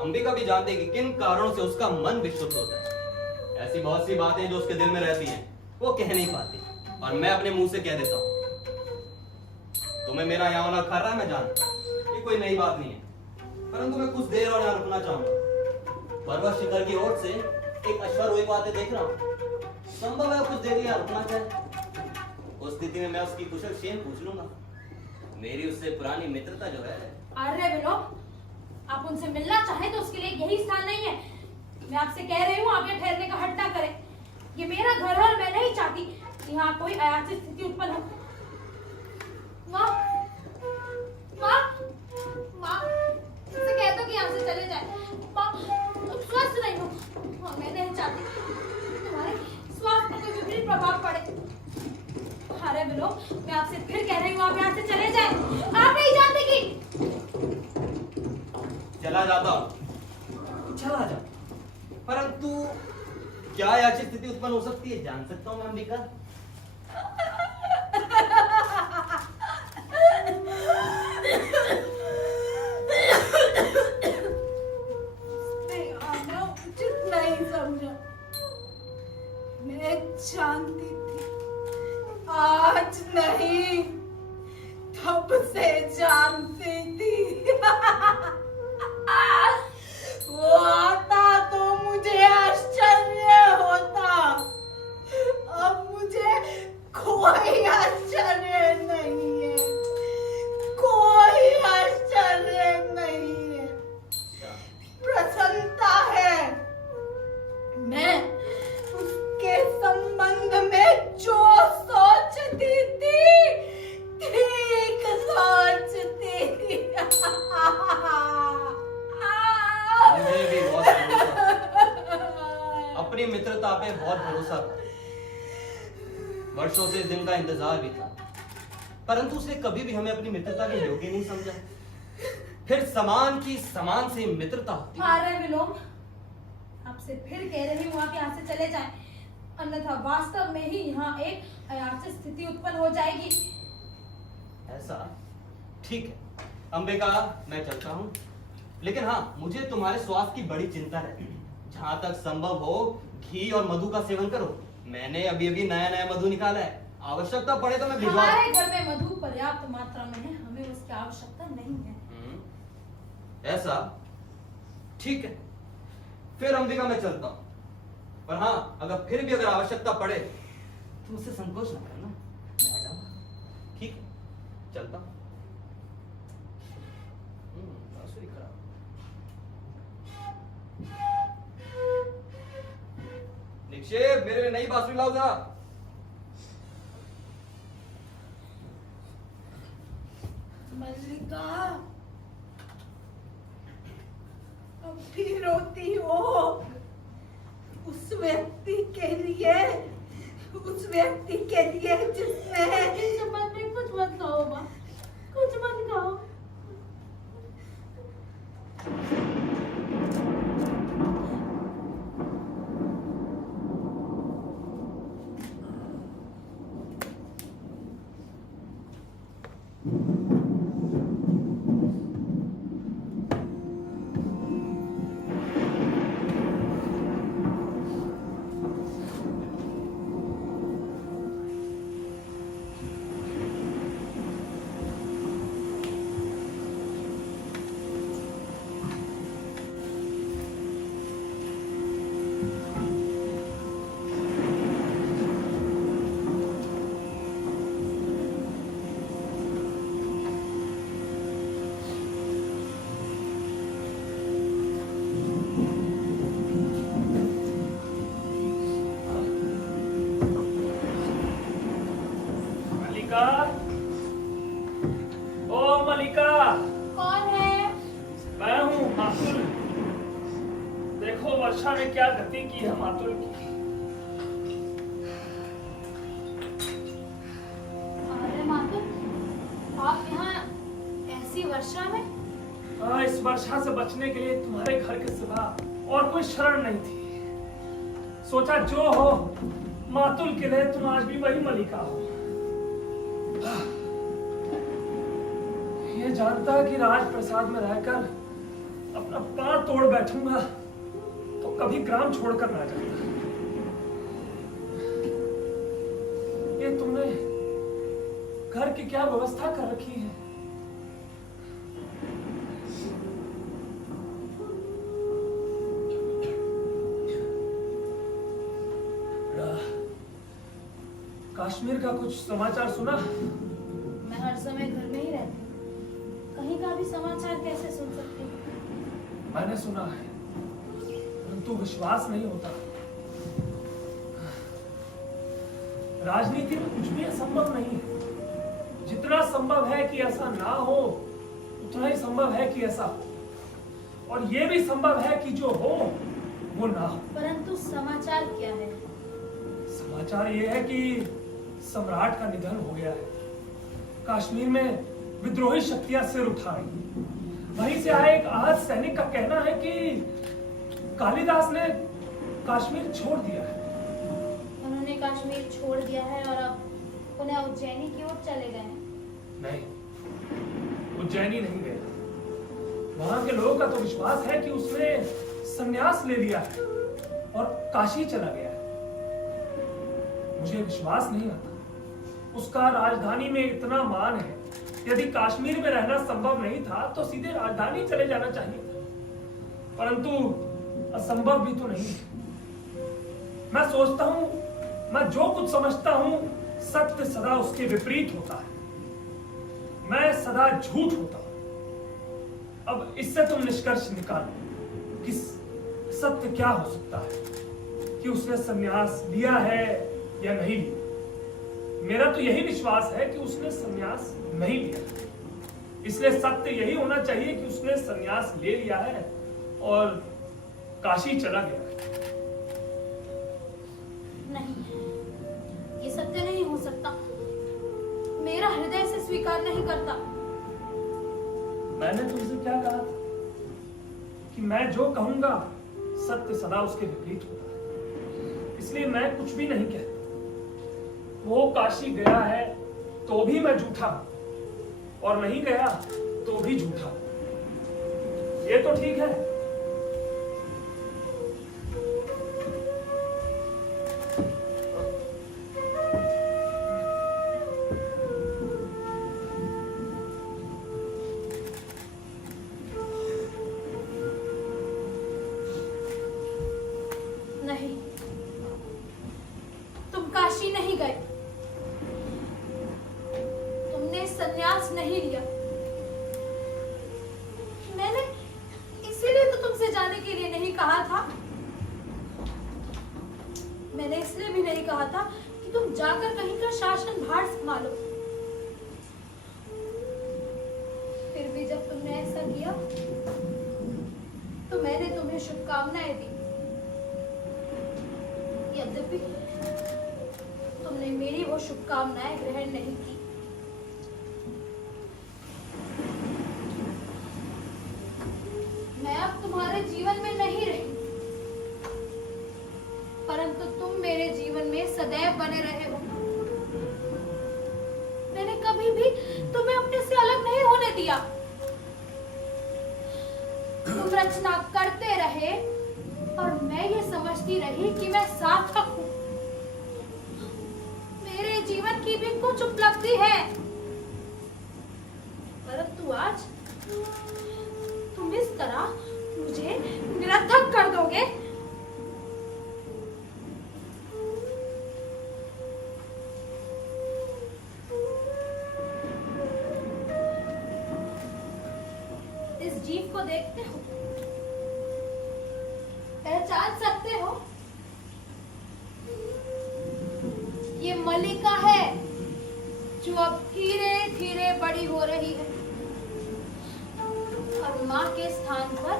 अंबिका भी जानते हैं कि किन कारणों से उसका मन विशुद्ध होता है। ऐसी बहुत सी बातें जो उसके दिल में रहती हैं वो कह नहीं पाती और मैं अपने मुंह से कह देता हूँ। तुम्हें मेरा यहाँ होना खर रहा है मैं जानता हूँ, ये कोई नई बात नहीं है, परंतु मैं कुछ देर और यहाँ रुकना चाहूंगा। पर्वत शिखर की ओर से एक अश्वारोही को आते देख रहा हूँ। संभव है कुछ देर यहाँ रुकना चाहे। उस स्थिति में मैं उसकी कुशल क्षेम पूछ लूंगा। मेरी उससे पुरानी मित्रता जो है। अरे विनोद, आप उनसे मिलना चाहें तो उसके लिए यही स्थान नहीं है। मैं आपसे कह रही हूँ आप यहाँ ठहरने का हट ना करें। ये मेरा घर है और मैं नहीं चाहती कि यहाँ कोई अयाचित स्थिति उत्पन्न हो। माँ, माँ, माँ, उनसे कह दो कि यहाँ से चले जाए। माँ, स्वस्थ नहीं हो। हाँ, मैं नहीं चाहती तुम्हारे स्वास्थ्य पर कोई विपरीत प्रभाव पड़े। अरे विनोद, मैं आपसे फिर कह रही हूँ आप यहाँ से चले जाए। आप नहीं जानते कि चला जाता हूँ, चला जा। परंतु क्या ऐसी स्थिति उत्पन्न हो सकती है जान सकता हूं मैं अंबिका? नहीं, आना उचित नहीं समझा। मैं जानती थी, आज नहीं, तब से जानती थी। वो आता तो मुझे आश्चर्य होता, अब मुझे कोई आश्चर्य नहीं है, कोई आश्चर्य नहीं है, प्रसन्नता है। मैं उसके संबंध में जो सोचती थी, ठीक सोचती थी। मुझे भी बहुत भरोसा, अपनी मित्रता पे बहुत भरोसा था। वर्षों से इस दिन का इंतजार भी था, परंतु उसने कभी भी हमें अपनी मित्रता के योग्य नहीं समझा। फिर समान की समान से मित्रता होती है। अरे विलोम, आपसे फिर कह रही हूँ आप यहाँ से चले जाएं, अन्यथा वास्तव में ही यहाँ एक अयाचित स्थिति उत्पन्न हो जाएगी। ऐसा? ठीक है अंबिका, मैं चलता हूँ, लेकिन हाँ, मुझे तुम्हारे स्वास्थ्य की बड़ी चिंता है। जहां तक संभव हो घी और मधु का सेवन करो। मैंने अभी अभी नया मधु निकाला है, आवश्यकता पड़े तो मैं भिजवा। हमारे घर में मधु पर्याप्त मात्रा में है, हमें उसकी आवश्यकता नहीं है। ऐसा? ठीक है, फिर अंबिका मैं चलता हूँ, पर हाँ, अगर फिर भी आवश्यकता पड़े तो मुझसे संकोच न करना, मैं आ जाऊंगा। ठीक है, चलता हूँ। बांसुरी खराब। निक्षेप, मेरे लिए नई बांसुरी लाओ जा। मल्लिका, अब भी रोती हो उस व्यक्ति के लिए, जिसने कुछ मत कहो माँ, कुछ मत कहो। मलिका, ओ मलिका, कौन है? मैं हूँ मातुल। देखो वर्षा ने क्या गति की है मातुल की। अरे मातुल, आप यहाँ ऐसी वर्षा में? हाँ, इस वर्षा से बचने के लिए तुम्हारे घर के सिवा और कोई शरण नहीं थी। सोचा जो हो मातुल के लिए तुम आज भी वही मलिका हो। ये जानता कि राजप्रसाद में रहकर अपना पांव तोड़ बैठूंगा तो कभी ग्राम छोड़कर ना जाता। ये तुमने घर की क्या व्यवस्था कर रखी है? कश्मीर का कुछ समाचार सुना? मैं हर समय घर में ही रहती हूँ, कहीं का भी समाचार कैसे सुन सकती हूँ? मैंने सुना है, परंतु विश्वास नहीं होता। राजनीति में कुछ भी असंभव नहीं है। जितना संभव है कि ऐसा ना हो, उतना ही संभव है कि ऐसा हो, और यह भी संभव है कि जो हो वो ना हो। परंतु समाचार क्या है? समाचार ये है कि सम्राट का निधन हो गया है। कश्मीर में विद्रोही शक्तियां सिर उठा रही। वहीं से आए एक आहत सैनिक का कहना है कि कालिदास ने कश्मीर छोड़ दिया है। उन्होंने कश्मीर छोड़ दिया है और अब उन्हें उज्जैनी की ओर चले गए हैं। नहीं, उज्जैनी नहीं गया। वहां के लोगों का तो विश्वास है कि उसने संन्यास ले लिया है और काशी चला गया है। मुझे विश्वास नहीं आता। उसका राजधानी में इतना मान है, यदि कश्मीर में रहना संभव नहीं था तो सीधे राजधानी चले जाना चाहिए था। परंतु असंभव भी तो नहीं है। मैं सोचता हूं, मैं जो कुछ समझता हूं, सत्य सदा उसके विपरीत होता है। मैं सदा झूठ होता हूं। अब इससे तुम निष्कर्ष निकालो कि सत्य क्या हो सकता है, कि उसने संन्यास लिया है या नहीं लिया। मेरा तो यही विश्वास है कि उसने संन्यास नहीं लिया। इसलिए सत्य यही होना चाहिए कि उसने संन्यास ले लिया है और काशी चला गया है। नहीं, ये सत्य नहीं हो सकता। मेरा हृदय से स्वीकार नहीं करता। मैंने तुमसे क्या कहा था कि मैं जो कहूंगा सत्य सदा उसके विपरीत होता है। इसलिए मैं कुछ भी नहीं कहता। वो काशी गया है तो भी मैं झूठा हूं और नहीं गया तो भी झूठा हूं। ये तो ठीक है। नहीं, तुम काशी नहीं गए। तुमने संन्यास नहीं लिया। मैंने इसीलिए तो तुमसे जाने के लिए नहीं कहा था। मैंने इसलिए भी नहीं कहा था कि तुम जाकर कहीं का शासन भार संभालो। फिर भी जब तुमने ऐसा किया तो मैंने तुम्हें शुभकामनाएं दी। यद्यपि तुमने मेरी वो शुभकामनाएं ग्रहण नहीं की। मैं अब तुम्हारे जीवन में नहीं रही, परंतु तुम मेरे जीवन में सदैव बने रहे हो। मैंने कभी भी तुम्हें अपने से अलग नहीं होने दिया। तुम रचना करते रहे और मैं ये समझती रही कि मैं सार्थक हूं। मेरे जीवन की भी कुछ उपलब्धि है, परंतु आज तुम इस तरह मुझे निरर्थक कर दोगे। इस जीव को देखते हो, पहचान सकते हो? ये मल्लिका है जो अब धीरे धीरे बड़ी हो रही है और माँ के स्थान पर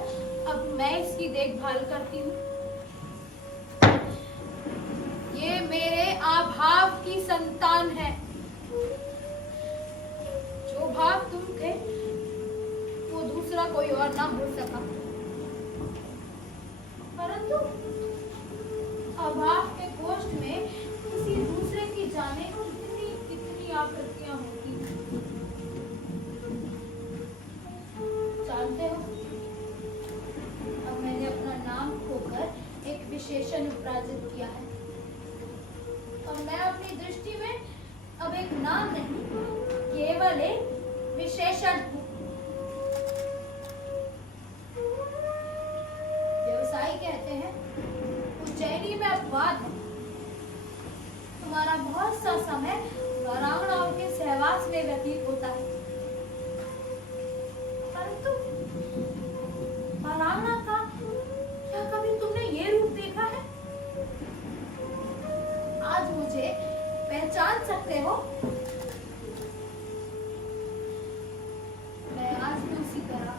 अब मैं इसकी देखभाल करती हूँ। ये मेरे आभाव की संतान है। जो भाव तुम थे वो दूसरा कोई और ना हो सका, परंतु अभाव के गोष्ठ में किसी दूसरे की जाने को कितनी आकृतियां होती हैं। जानते हो, अब मैंने अपना नाम खोकर एक विशेषण उपराजित किया है और मैं अपनी दृष्टि में अब एक नाम नहीं, केवल एक विशेषण हूँ। व्यवसायी कहते हैं उज्जैनी में अपवाद है। तुम्हारा बहुत सा समय वीरांगनाओं के सहवास में व्यतीत होता है, परंतु वीरांगना का क्या कभी तुमने ये रूप देखा है? आज मुझे पहचान सकते हो? मैं आज भी उसी तरह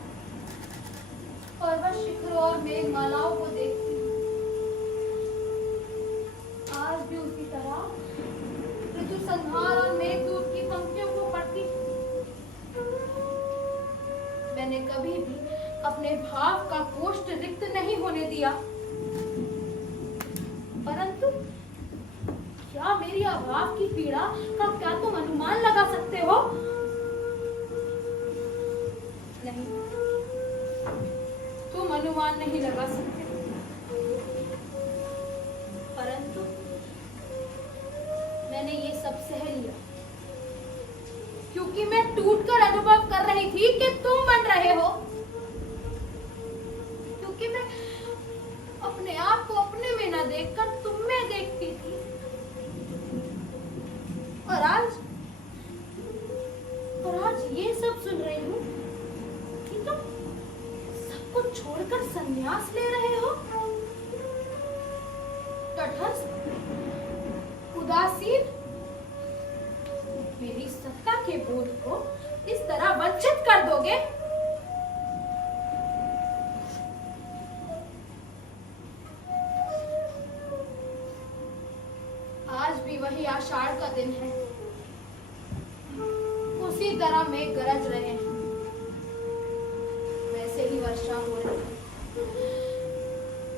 पर्वत शिखरों और मेघमालाओं को देखती हूँ। आज भी उसी तरह ऋतु संहार और मेघदूत की पंक्तियों को पढ़ती हूँ। मैंने कभी भी अपने भाव का कोष्ठ रिक्त नहीं होने दिया। भाव की पीड़ा का क्या तुम अनुमान लगा सकते हो? नहीं, तुम अनुमान नहीं लगा सकते, परंतु मैंने ये सब सह लिया क्योंकि मैं टूटकर अनुभव कर रही थी कि तुम बन रहे हो, क्योंकि मैं अपने आप को अपने में न देखकर तुम में देखती थी। और आज ये सब सुन रही हूँ कि तुम सब कुछ छोड़कर संन्यास ले रहे हो। तटस्थ, उदासीन, मेरी सत्ता के बोध को इस तरह वंचित कर दोगे? आज भी वही आषाढ़ का दिन है, उसी तरह मेघ गरज रहे हैं, वैसे ही वर्षा हो रही है।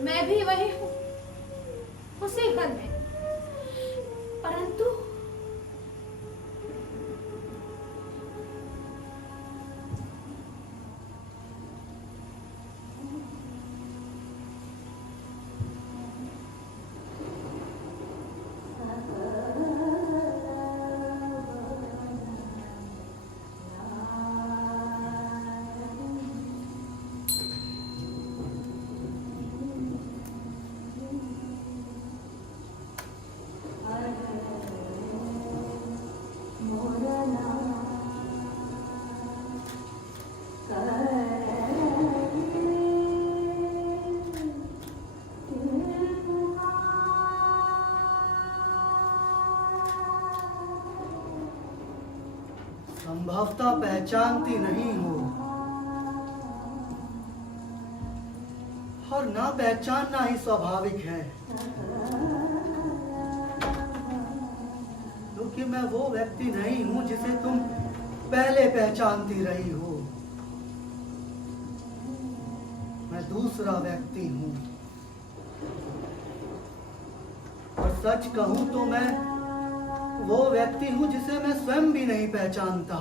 मैं भी वही हूँ, उसी घर में, परंतु संभवतः पहचानती नहीं हो, और ना पहचानना ही स्वाभाविक है, क्योंकि मैं वो व्यक्ति नहीं हूं जिसे तुम पहले पहचानती रही हो। मैं दूसरा व्यक्ति हूं, और सच कहूं तो मैं वो व्यक्ति हूं जिसे मैं स्वयं भी नहीं पहचानता।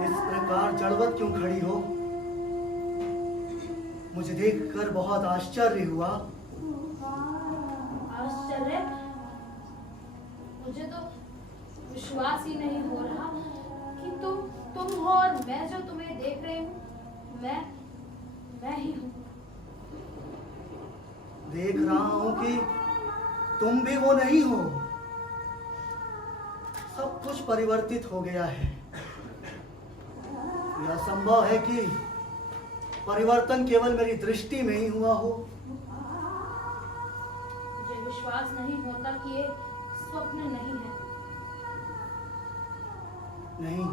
इस प्रकार जड़वत क्यों खड़ी हो? मुझे देखकर बहुत आश्चर्य हुआ। आश्चर्य? मुझे तो विश्वास ही नहीं हो रहा कि तुम हो और मैं जो तुम्हें देख रही हूँ, मैं ही हूँ। देख रहा हूं कि तुम भी वो नहीं हो। सब कुछ परिवर्तित हो गया है। यह संभव है कि परिवर्तन केवल मेरी दृष्टि में ही हुआ हो। मुझे विश्वास नहीं होता कि ये स्वप्न नहीं है। नहीं,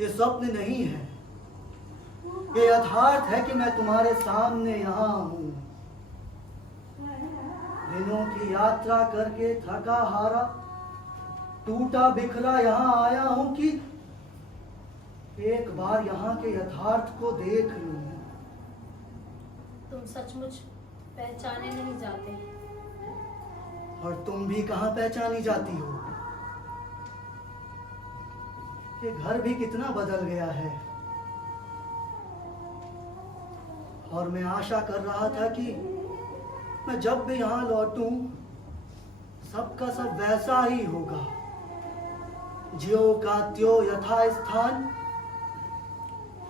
ये स्वप्न नहीं है। ये यथार्थ है कि मैं तुम्हारे सामने यहाँ हूँ। दिनों की यात्रा करके थका हारा, टूटा बिखरा यहाँ आया हूँ कि एक बार यहाँ के यथार्थ को देख लूं। तुम सचमुच पहचाने नहीं जाते। और तुम भी कहाँ पहचानी जाती हो? ये घर भी कितना बदल गया है। और मैं आशा कर रहा था कि मैं जब भी यहाँ लौटूं, सबका सब वैसा ही होगा, ज्यों का त्यों यथास्थान।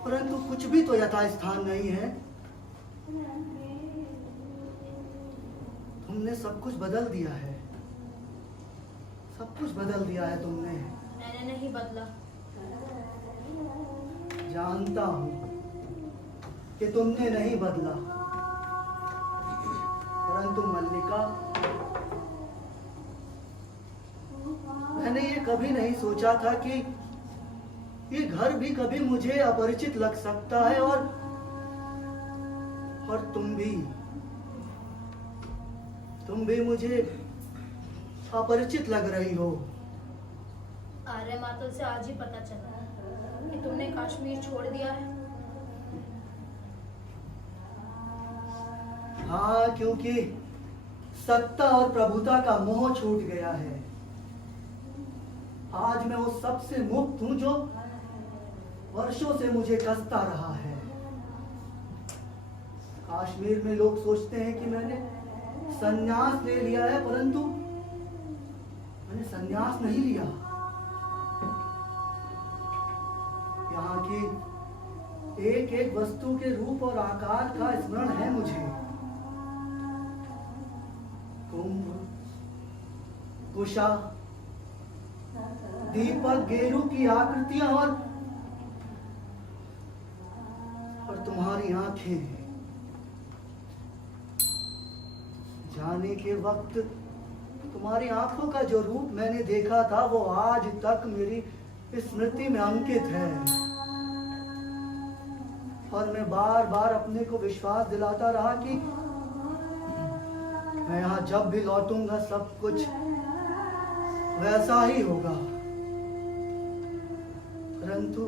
परंतु कुछ भी तो यथास्थान नहीं है। तुमने सब कुछ बदल दिया है। सब कुछ बदल दिया है तुमने। मैंने नहीं बदला। जानता हूं कि तुमने नहीं बदला, परंतु मल्लिका, मैंने ये कभी नहीं सोचा था कि ये घर भी कभी मुझे अपरिचित लग सकता है। और तुम भी मुझे अपरिचित लग रही हो। आर्य मातुल से आज ही पता चला कि तुमने कश्मीर छोड़ दिया है। हाँ, क्योंकि सत्ता और प्रभुता का मोह छूट गया है। आज मैं उस सब से मुक्त हूं जो वर्षों से मुझे कसता रहा है। कश्मीर में लोग सोचते हैं कि मैंने संन्यास ले लिया है, परंतु मैंने संन्यास नहीं लिया। यहाँ की एक एक वस्तु के रूप और आकार का स्मरण है मुझे। कुंभ, कुशा, दीपक, गेरू की आकृतियां और तुम्हारी आंखें। जाने के वक्त तुम्हारी आंखों का जो रूप मैंने देखा था वो आज तक मेरी स्मृति में अंकित है, और मैं बार बार अपने को विश्वास दिलाता रहा कि मैं यहाँ जब भी लौटूंगा सब कुछ वैसा ही होगा। परंतु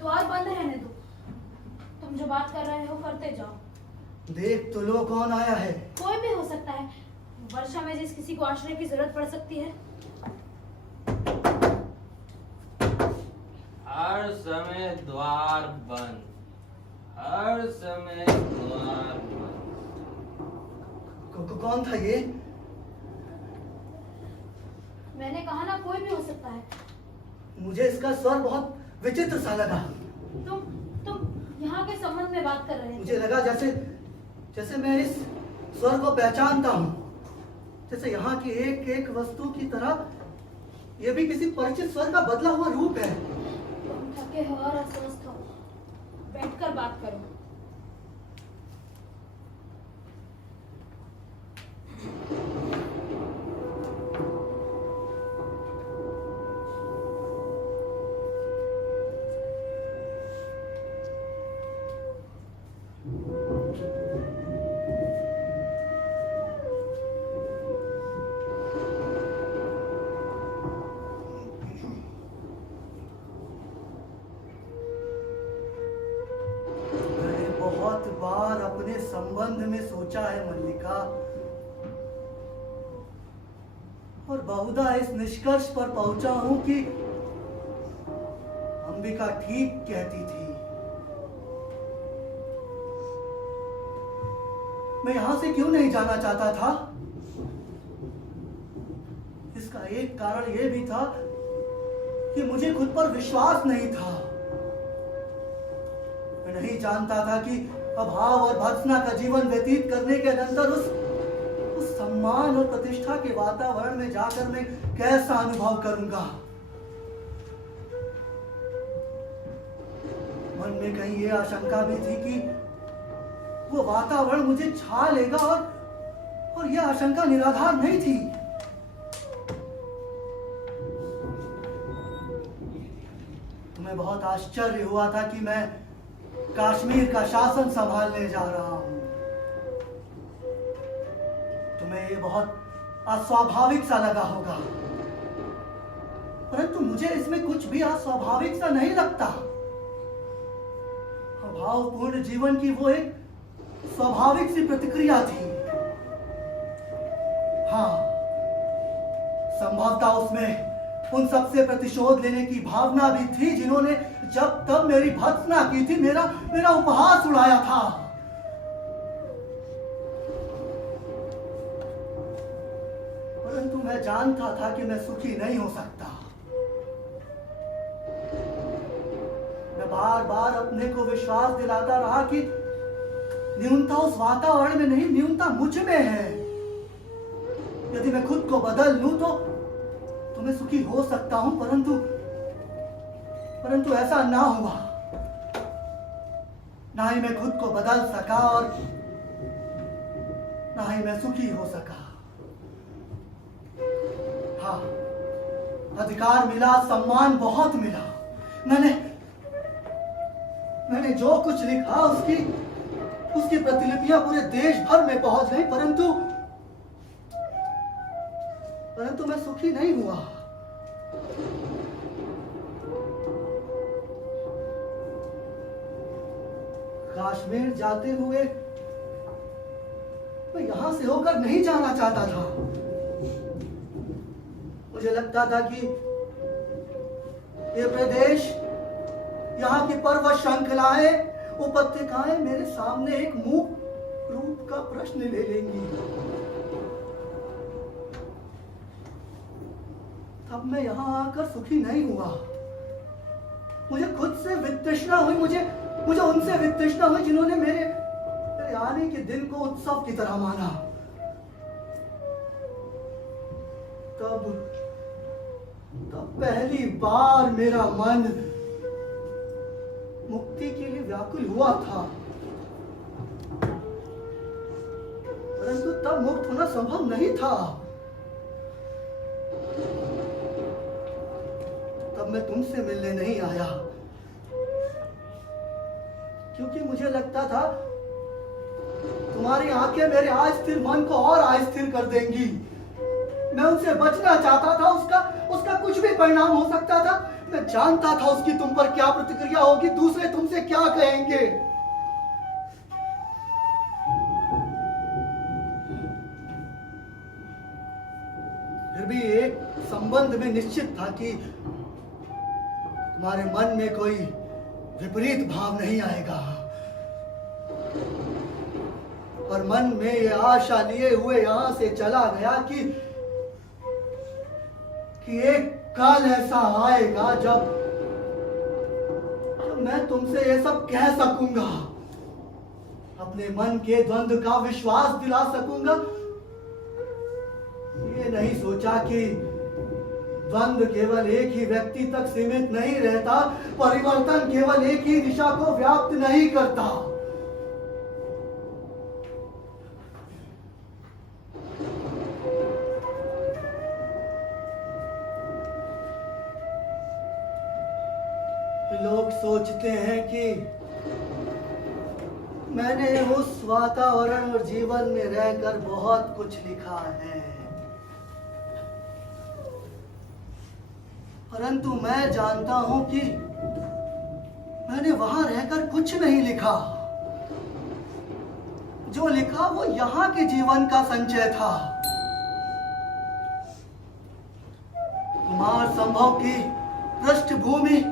तो आज बंद रहने दो, तुम जो बात कर रहे हो करते जाओ। देख तो लो कौन आया है। कोई भी हो सकता है, वर्षा में जिस किसी को आश्रय की जरूरत पड़ सकती है। हर समय द्वार बंद, हर समय द्वार बंद। कौन था ये? मैंने कहा ना, कोई भी हो सकता है। मुझे इसका स्वर बहुत विचित्र सा लगा। तुम यहाँ के संबंध में बात कर रहे हैं। मुझे लगा जैसे मैं इस स्वर को पहचानता हूँ, जैसे यहाँ की एक एक वस्तु की तरह ये भी किसी परिचित स्वर का बदला हुआ रूप है। तुम थके हो और अस्वस्थ हो, बैठकर बात करो। बहुत बार अपने संबंध में सोचा है मल्लिका, और बहुधा इस निष्कर्ष पर पहुंचा हूं कि अंबिका ठीक कहती थी। मैं यहां से क्यों नहीं जाना चाहता था? इसका एक कारण यह भी था कि मुझे खुद पर विश्वास नहीं था। मैं नहीं जानता था कि अभाव और भर्त्सना का जीवन व्यतीत करने के अनंतर उस सम्मान और प्रतिष्ठा के वातावरण में जाकर मैं कैसा अनुभव करूंगा। मन में कहीं यह आशंका भी थी कि वो वातावरण मुझे छा लेगा, और यह आशंका निराधार नहीं थी। तुम्हें बहुत आश्चर्य हुआ था कि मैं कश्मीर का शासन संभालने जा रहा हूं। तुम्हें यह बहुत अस्वाभाविक सा लगा होगा, परंतु मुझे इसमें कुछ भी अस्वाभाविक सा नहीं लगता। अभावपूर्ण जीवन की वो एक स्वाभाविक सी प्रतिक्रिया थी। हाँ, संभवतः उसमें उन सबसे प्रतिशोध लेने की भावना भी थी जिन्होंने जब तब मेरी भर्त्सना की थी, मेरा उपहास उड़ाया था। परंतु मैं जानता था कि मैं सुखी नहीं हो सकता। मैं बार बार अपने को विश्वास दिलाता रहा कि न्यूनता उस वातावरण में नहीं, न्यूनता मुझ में है। यदि मैं खुद को बदल लूं तो मैं सुखी हो सकता हूं, परंतु ऐसा ना हुआ। ना ही मैं खुद को बदल सका और ना ही मैं सुखी हो सका। हाँ, अधिकार मिला, सम्मान बहुत मिला। मैंने जो कुछ लिखा उसकी प्रतिलिपियां पूरे देश भर में पहुंच गई, परंतु मैं सुखी नहीं हुआ। कश्मीर जाते हुए मैं यहाँ से होकर नहीं जाना चाहता था। मुझे लगता था कि ये प्रदेश, यहाँ की पर्वत श्रृंखलाएं, उपत्यकाएं मेरे सामने एक मूक रूप का प्रश्न ले लेंगी। तब मैं यहाँ आकर सुखी नहीं हुआ। मुझे खुद से वितृष्णा हुई, मुझे उनसे वितृष्णा हुई जिन्होंने मेरे आने के दिन को उत्सव की तरह माना। तब पहली बार मेरा मन मुक्ति के लिए व्याकुल हुआ था, परंतु तब मुक्त होना संभव नहीं था। तब मैं तुमसे मिलने नहीं आया, क्योंकि मुझे लगता था तुम्हारी आंखें मेरे अस्थिर मन को और अस्थिर कर देंगी। मैं उनसे बचना चाहता था, उसका कुछ भी परिणाम हो सकता था। मैं जानता था उसकी तुम पर क्या प्रतिक्रिया होगी, दूसरे तुमसे क्या कहेंगे। फिर भी एक संबंध में निश्चित था कि तुम्हारे मन में कोई विपरीत भाव नहीं आएगा, और मन में ये आशा लिए हुए यहां से चला गया कि एक काल ऐसा आएगा जब मैं तुमसे ये सब कह सकूंगा, अपने मन के द्वंद्व का विश्वास दिला सकूंगा। ये नहीं सोचा कि द्वंद्व केवल एक ही व्यक्ति तक सीमित नहीं रहता, परिवर्तन केवल एक ही दिशा को व्याप्त नहीं करता। लोग सोचते हैं कि मैंने उस वातावरण और जीवन में रहकर बहुत कुछ लिखा है, परंतु मैं जानता हूं कि मैंने वहां रहकर कुछ नहीं लिखा। जो लिखा वो यहां के जीवन का संचय था। कुमार संभव की पृष्ठभूमि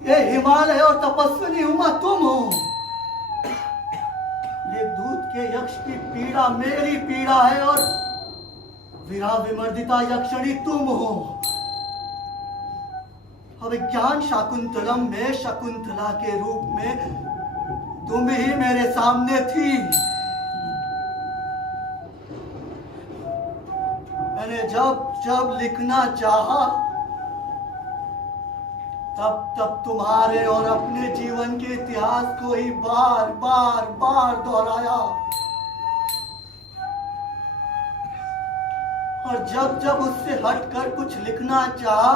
ये हिमालय और तपस्विनी उमा तुम हो। मेघदूत के यक्ष की पीड़ा मेरी पीड़ा है, और विरह विमर्दिता यक्षिणी तुम हो। अभिज्ञान शाकुंतलम में शकुंतला के रूप में तुम ही मेरे सामने थी। मैंने जब लिखना चाहा, तब तुम्हारे और अपने जीवन के इतिहास को ही बार बार दोहराया। और जब उससे हटकर कुछ लिखना चाहा,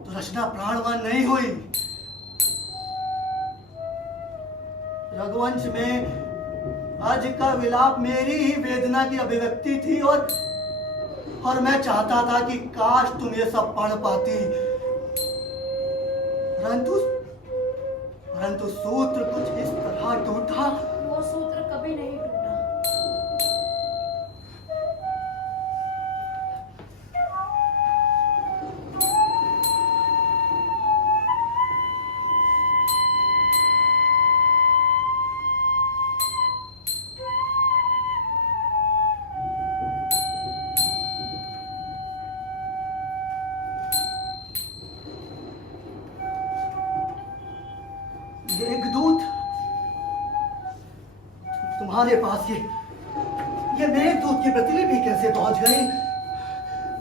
तो रचना प्राणवान नहीं हुई। रघुवंश में आज का विलाप मेरी ही वेदना की अभिव्यक्ति थी, और मैं चाहता था कि काश तुम ये सब पढ़ पाती, परंतु सूत्र कुछ इस तरह टूटा। वो सूत्र कभी नहीं टूटा। मेघदूत, तुम्हारे पास ये मेघदूत की प्रतिलिपि कैसे पहुंच गई?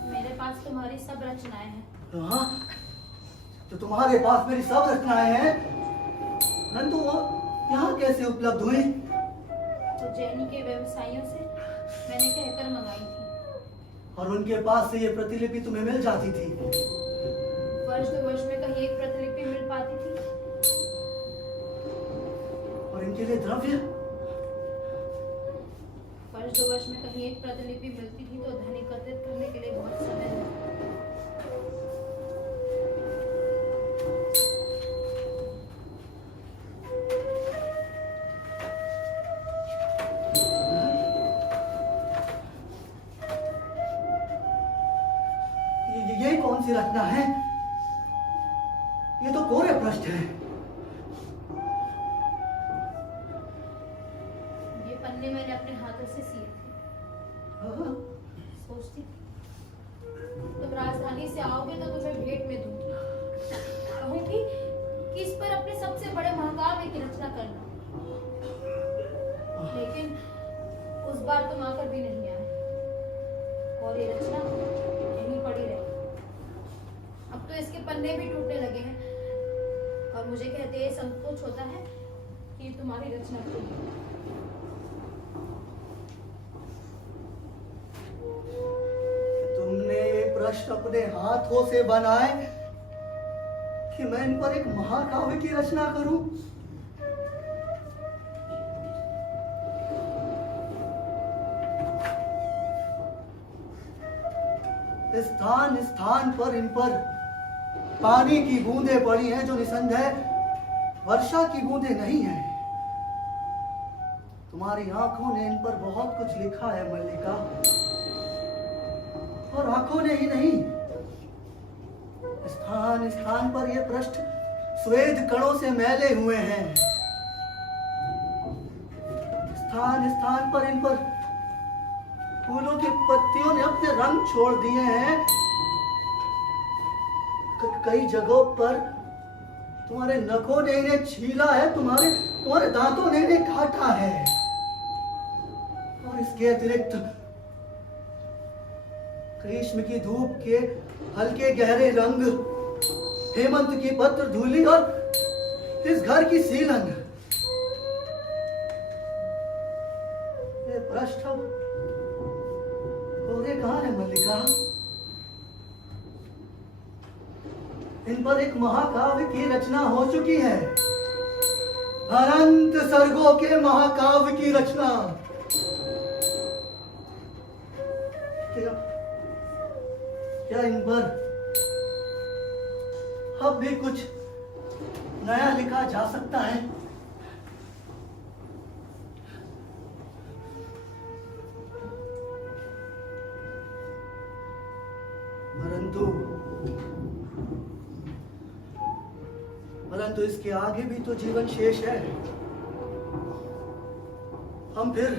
मेरे पास तुम्हारी सब रचनाएं हैं। हाँ, तो तुम्हारे पास मेरी सब रचनाएं हैं, परंतु वो यहाँ कैसे उपलब्ध हुई? तो जैनी के व्यवसायियों से मैंने कहकर मंगाई थी। और उनके पास से ये प्रतिलिपि तुम्हें मिल जाती थी? वर्ष 2 वर्ष में कहीं एक प्रतिलिपि मिल पाती थी। और इनके लिए द्रव्य? वर्ष 2 वर्ष में कहीं एक प्रतिलिपि मिलती थी तो धन एकत्रित करने के लिए बहुत समय लगता। रखना है, ये तो कोरे प्रश्न है। ये पन्ने मैंने अपने हाथों से सिए थे। हाँ, सोचती थी तुम राजधानी से आओगे तो तुम्हें भेंट में दूंगी, कहूंगी कि इस पर अपने सबसे बड़े महाकाव्य की रचना करना। लेकिन उस बार तुम आकर भी नहीं आए और ये रचना यहीं पड़ी रही। अब तो इसके पन्ने भी टूटने लगे हैं और मुझे कहते हैं संकोच होता है कि ये तुम्हारी रचना क्यों है। तुमने ये प्रश्न अपने हाथों से बनाए कि मैं इन पर एक महाकाव्य की रचना करूं? स्थान स्थान पर इन पर पानी की बूंदें पड़ी हैं जो निसंदेह वर्षा की बूंदें नहीं हैं। तुम्हारी आंखों ने इन पर बहुत कुछ लिखा है मल्लिका, और आंखों ने ही नहीं, स्थान स्थान पर ये पृष्ठ स्वेद कणों से मैले हुए हैं। स्थान स्थान पर इन पर फूलों की पत्तियों ने अपने रंग छोड़ दिए हैं। कई जगहों पर तुम्हारे नखों ने इन्हें छीला है, तुम्हारे दांतों ने इन्हें काटा है। और इसके अतिरिक्त ग्रीष्म की धूप के हल्के गहरे रंग, हेमंत की पत्र धूलि और इस घर की सीलन, ये पृष्ठ कोरे कहाँ है मल्लिका? इन पर एक महाकाव्य की रचना हो चुकी है, अनंत सर्गों के महाकाव्य की रचना। क्या इन पर अब भी कुछ नया लिखा जा सकता है? परंतु इसके आगे भी तो जीवन शेष है। हम फिर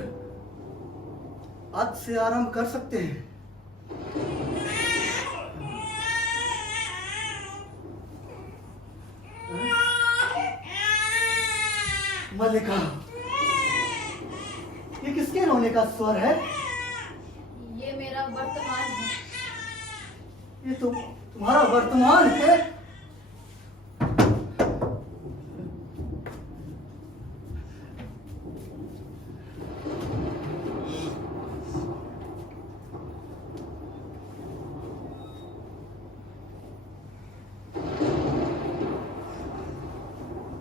आज से आरंभ कर सकते हैं। मल्लिका, ये किसके रोने का स्वर है? ये मेरा वर्तमान है। ये तो तुम्हारा वर्तमान है।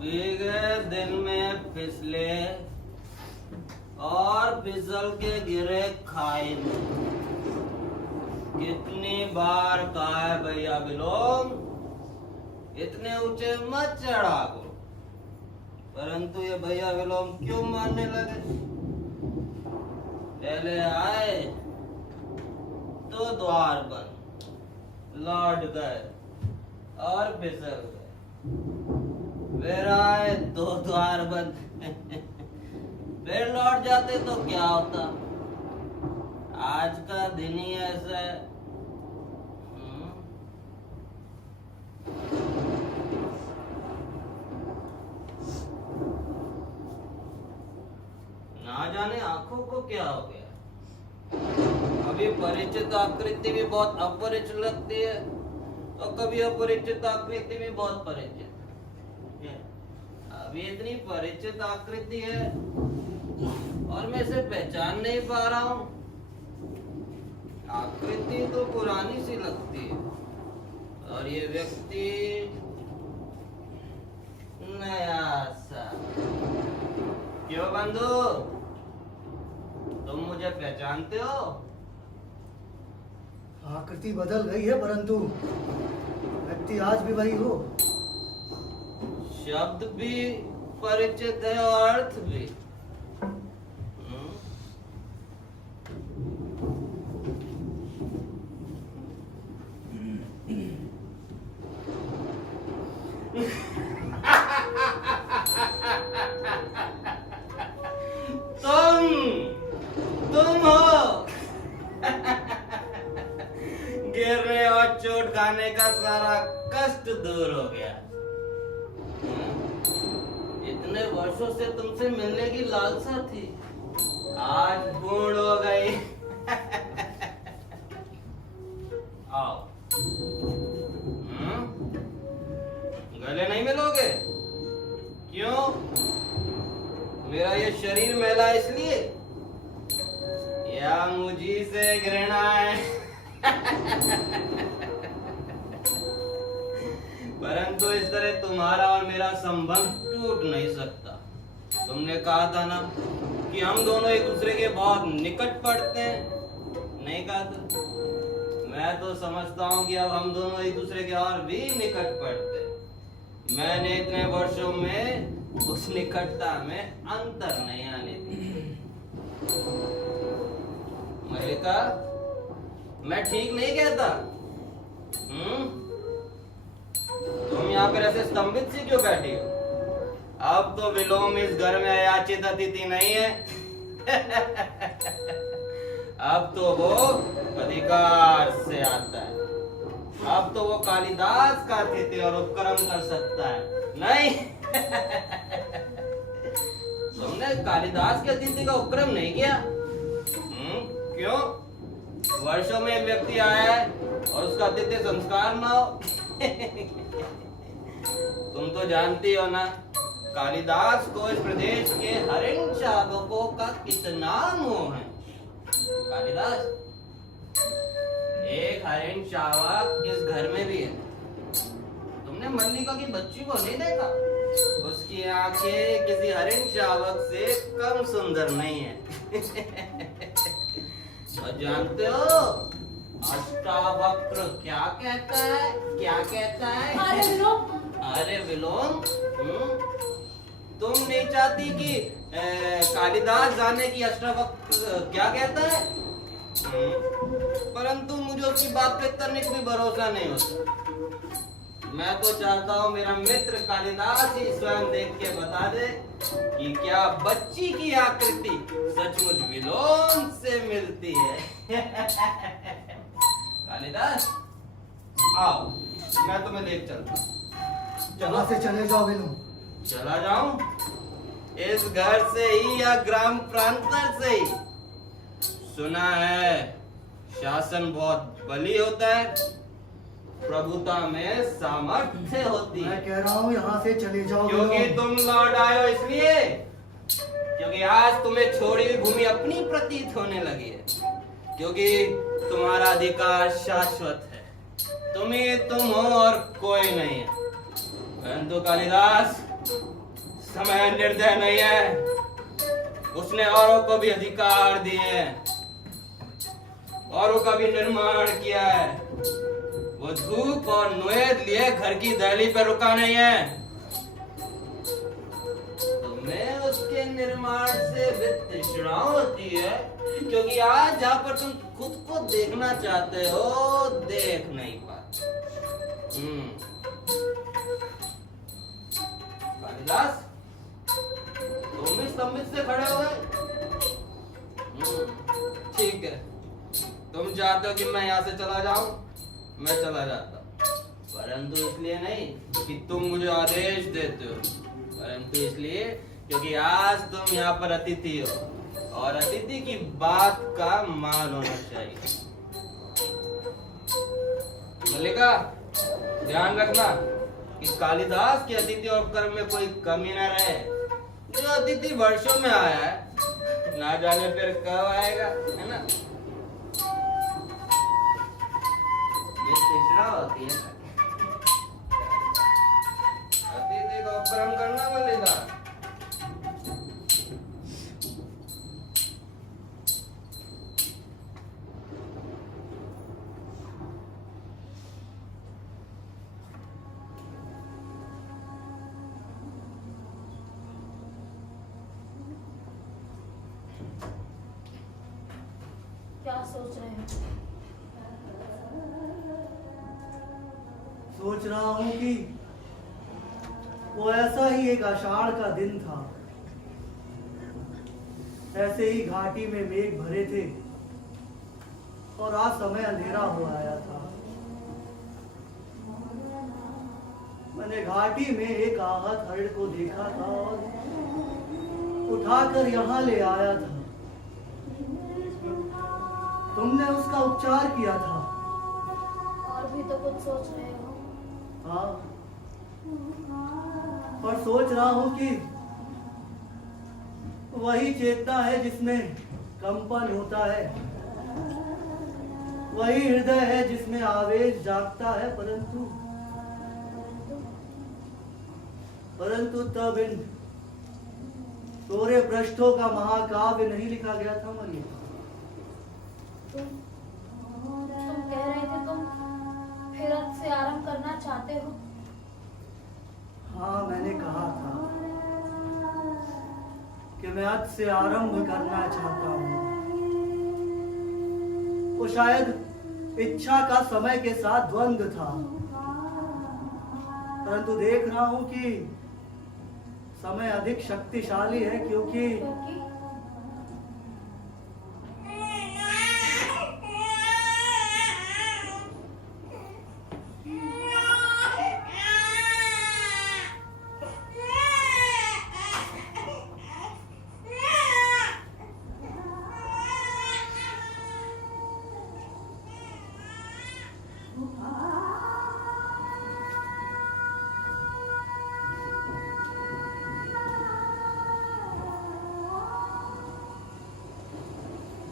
भीगे दिन में फिसले और फिसल के गिरे खाई में। कितनी बार कहा है भैया विलोम, इतने ऊंचे मत चढ़ा करो, परंतु ये भैया विलोम क्यों मानने लगे? पहले आए तो द्वार बंद, लौट गए और फिसल गए, फिर आए दो द्वार बंद फिर लौट जाते तो क्या होता? आज का दिन ही ऐसा है। ना जाने आंखों को क्या हो गया। कभी परिचित आकृति भी बहुत अपरिचित लगती है और कभी अपरिचित आकृति भी बहुत परिचित। अभी इतनी परिचित आकृति है और मैं इसे पहचान नहीं पा रहा हूँ। आकृति तो पुरानी सी लगती है और ये व्यक्ति नया सा। क्यों बंधु, तुम मुझे पहचानते हो? आकृति बदल गई है परंतु व्यक्ति आज भी वही हो। शब्द भी परिचित है और अर्थ भी। लुकाने का सारा कष्ट दूर हो गया। इतने वर्षों से तुमसे मिलने की लालसा थी, आज पूर्ण हो गई। आओ। गले नहीं मिलोगे? क्यों? मेरा ये शरीर मैला इसलिए या मुझी से घृणा है? परंतु इस तरह तुम्हारा और मेरा संबंध टूट नहीं सकता। तुमने कहा था ना कि हम दोनों एक दूसरे के बहुत निकट पड़ते हैं, नहीं कहा था? मैं तो समझता हूँ कि अब हम दोनों एक दूसरे के और भी निकट पड़ते हैं। मैंने इतने वर्षों में उस निकटता में अंतर नहीं आने दी। मल्लिका, मैं ठीक नहीं कहता? तुम यहाँ पर ऐसे स्तंभित सी क्यों बैठी हो? अब तो विलोम इस घर में अयाचित अतिथि नहीं है। अब तो वो अधिकार से आता है। अब तो वो कालिदास का अतिथि और उपक्रम कर सकता है, नहीं? तुमने कालिदास के अतिथि का उपक्रम नहीं किया? क्यों? वर्षों में एक व्यक्ति आया है और उसका अतिथ्य संस्कार ना हो? तुम तो जानती हो ना, कालिदास को इस प्रदेश के हरिण शावकों का कितना मोह है। कालिदास, एक हरिण शावक इस घर में भी है। तुमने मल्लिका की बच्ची को नहीं देखा? उसकी आंखें किसी हरिण शावक से कम सुंदर नहीं है। और जानते हो अष्टावक्र क्या कहता है? क्या कहता है? अरे विलोम, अरे विलोम, तुम नहीं चाहती कि कालिदास जाने की अष्टावक्र क्या कहता है? परंतु मुझे उसकी बात पे तनिक भी भरोसा नहीं होता। मैं तो चाहता हूँ मेरा मित्र कालिदास ही स्वयं देख के बता दे कि क्या बच्ची की आकृति सचमुच विलोम से मिलती है। कालिदास, आओ, मैं तुम्हें ले चलता हूँ। यहाँ से चले जाओ विलोम। चला जाऊं? इस घर से ही या ग्राम प्रांतर से ही? सुना है शासन बहुत बली होता है, प्रभुता में सामर्थ्य होती है। मैं कह रहा हूँ यहाँ से चले जाओ क्योंकि विलोम। तुम लौट आए हो इसलिए, क्योंकि आज तुम्हें छोड़ी हुई भूमि अपनी प्रतीत होने लगी है, क्योंकि तुम्हारा अधिकार शाश्वत है। तुम ही तुम हो और कोई नहीं है। परंतु कालिदास, समय निर्दय नहीं है, उसने औरों को भी अधिकार दिए हैं, औरों का भी निर्माण किया है। वो धूप और नुएद लिए घर की दहली पर रुका नहीं है। तुम्हें उसके निर्माण से भी तृष्णा होती है, क्योंकि आज जहाँ पर तुम खुद को देखना चाहते हो, देख नहीं पाते। कालिदास, तुम भी स्तंभित से खड़े हो गए? ठीक है, तुम चाहते हो कि मैं यहाँ से चला जाऊं, मैं चला जाता, परंतु इसलिए नहीं कि तुम मुझे आदेश देते हो, परंतु इसलिए क्योंकि आज तुम यहाँ पर अतिथि हो और अतिथि की बात का मान होना चाहिए। मल्लिका, ध्यान रखना कि कालिदास के अतिथि और उपक्रम में कोई कमी न रहे। जो अतिथि वर्षों में आया है, ना जाने फिर कब आएगा, है ना? ये तृष्णा होती है अतिथि का उपक्रम करना। मल्लिका, क्या सोच रहे हो? सोच रहा हूँ कि वो ऐसा ही एक आषाढ़ का दिन था। ऐसे ही घाटी में मेघ भरे थे और आज समय अंधेरा हो आया था। मैंने घाटी में एक आहत हरिण को देखा था और उठाकर यहाँ ले आया था। तुमने उसका उपचार किया था। और भी तो कुछ सोच रहे हो? हाँ, पर सोच रहा हूँ कि वही चेतना है जिसमें कंपन होता है, वही हृदय है जिसमें आवेश जागता है, परंतु तब इन तोरे पृष्ठों का महाकाव्य नहीं लिखा गया था मलिका। तुम कह रहे थे तुम फिर से आराम करना चाहते हो। हाँ, मैंने कहा था कि मैं आज से आरंभ करना चाहता हूँ। वो शायद इच्छा का समय के साथ द्वंद्व था, परंतु देख रहा हूँ कि समय अधिक शक्तिशाली है, क्योंकि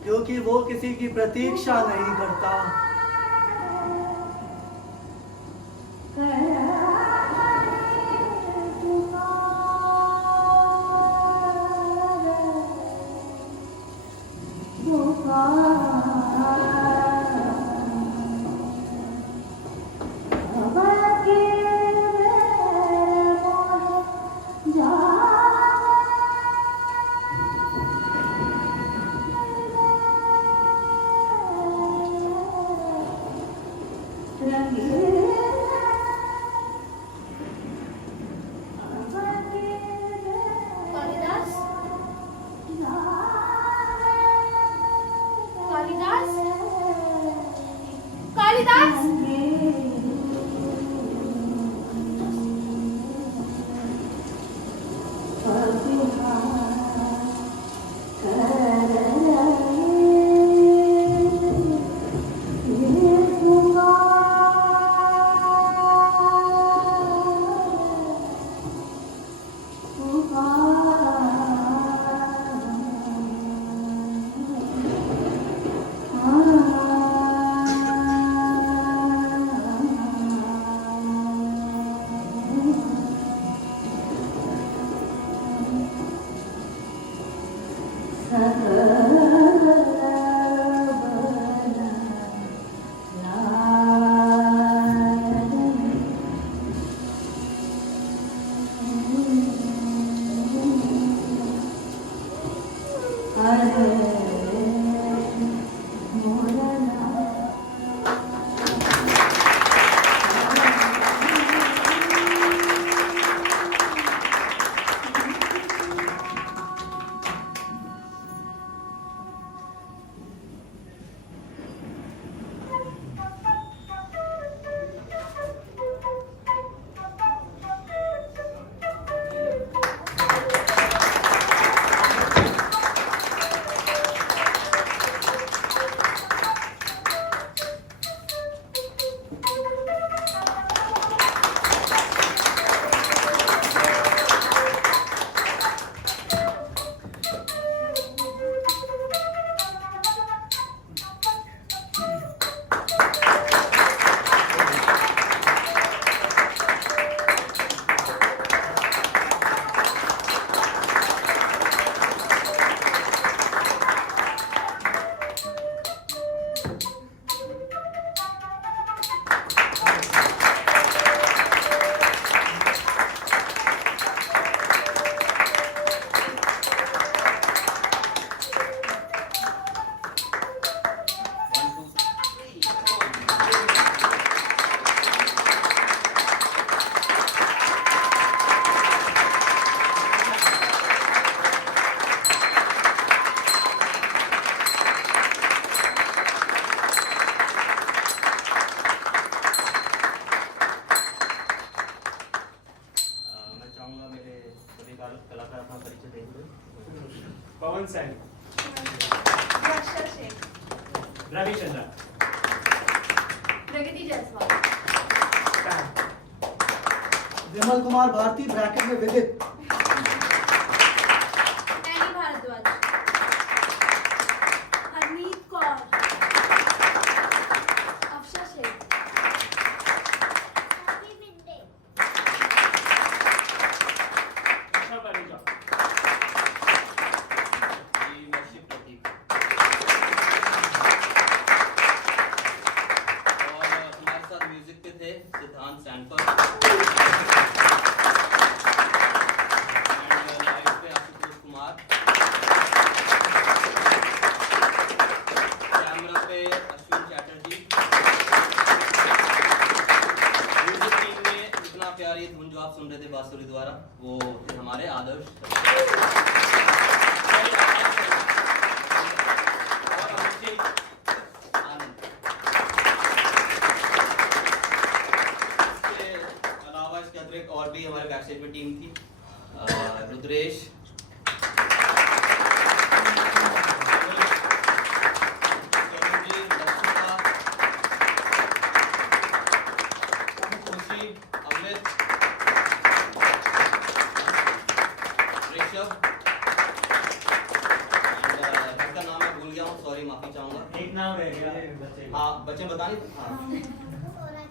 क्योंकि वो किसी की प्रतीक्षा नहीं करता। कालिदास, कालिदास, कालिदास। पवन सैनी, रक्षा शेख, रविचंद्र, प्रगति जायसवाल, विमल कुमार भारती ब्रैकेट में विदित, एनी भारद्वाज, हरमीत कौर, अफशा शेख, हैप्पी मिडडे, आशा परिजा, वर्षिप प्रतीक। और हमारे साथ म्यूजिक पे थे सिद्धांत सैनपर, एंड लाइट पे आशुतोष कुमार, कैमरा पे अश्विन चैटर्जी, म्यूजिक टीम में इतना प्यारी धुन जो आप सुन रहे थे बांसुरी द्वारा, वो थे हमारे आदर्श और अभिषेक आनंद। इसके अलावा इसके अतिरिक्त और भी हमारे बैक स्टेज में टीम थी, रुद्रेश, जी, लक्ष्मिका, खुशी, अमृत, ऋषभ, इसका नाम मैं भूल गया हूँ, सॉरी, माफी चाहूंगा। एक नाम रह गया। हाँ, बच्चे बताने। हाँ, सोना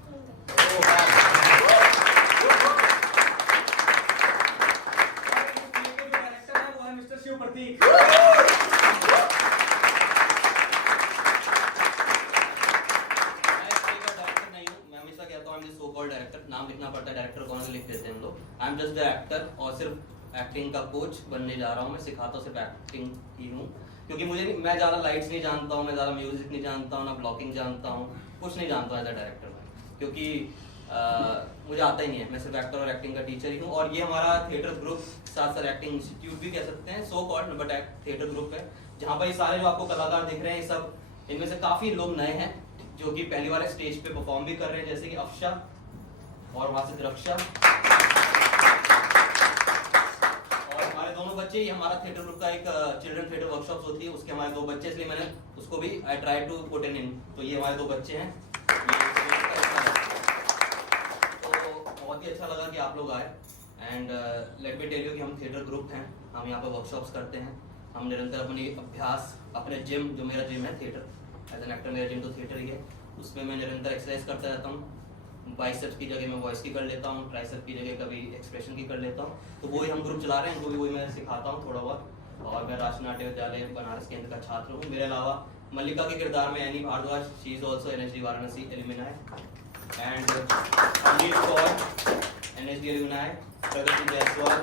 किंग, डायरेक्टर है वो है मिस्टर शिव प्रतीक। मैं इस play का डायरेक्टर नहीं हूँ, मैं हमेशा कहता हूँ सो कॉल्ड डायरेक्टर, नाम लिखना पड़ता है, डायरेक्टर कौन से लिख देते हैं हम लोग। I am just the actor और सिर्फ एक्टिंग का कोच बनने जा रहा हूँ, मैं सिखाता सिर्फ एक्टिंग ही हूँ, क्योंकि मैं ज़्यादा लाइट्स नहीं जानता हूँ, मैं ज़्यादा म्यूजिक नहीं जानता हूँ, ना ब्लॉकिंग जानता हूँ, कुछ नहीं जानता हूँ एज अ डायरेक्टर में, क्योंकि मुझे आता ही नहीं है, मैं सिर्फ एक्टर और एक्टिंग का टीचर ही हूँ। और ये हमारा थिएटर ग्रुप, साथ साथ एक्टिंग इंस्टीट्यूट भी कह सकते हैं, so called but theatre group है, जहाँ पर ये सारे जो आपको कलाकार दिख रहे हैं, ये सब इनमें से काफ़ी लोग नए हैं जो कि पहली बार स्टेज पे परफॉर्म भी कर रहे हैं, जैसे कि अफशा और वहाँ से रक्षा, और हमारे दोनों बच्चे, ये हमारा थिएटर ग्रुप का एक चिल्ड्रन थिएटर वर्कशॉप होती है, उसके हमारे 2 बच्चे, इसलिए मैंने उसको भी I try to put in, तो ये हमारे 2 बच्चे हैं। तो बहुत ही अच्छा लगा कि आप लोग आए, and let me tell you कि हम थिएटर ग्रुप हैं, हम यहाँ पर वर्कशॉप्स करते हैं, हम निरंतर अपनी अभ्यास, अपने जिम, जो मेरा जिम है थिएटर, एज एन एक्टर मेरा जिम तो थिएटर ही है, उसमें मैं निरंतर एक्सरसाइज करता रहता हूँ। बाइसेप्स की जगह मैं वॉइस की कर लेता हूँ, ट्राइसेप की जगह कभी एक्सप्रेशन की कर लेता हूँ, तो वही हम ग्रुप चला रहे हैं, उनको भी वही मैं सिखाता हूँ थोड़ा बहुत। और मैं राष्ट्रीय नाट्य विद्यालय बनारस केंद्र का छात्र हूँ। मेरे अलावा मल्लिका के किरदार में Annie Bhardwaj, she is also NSD Varanasi alumni, and Amrit Kaur NSD alumni, Pragati Jaiswal,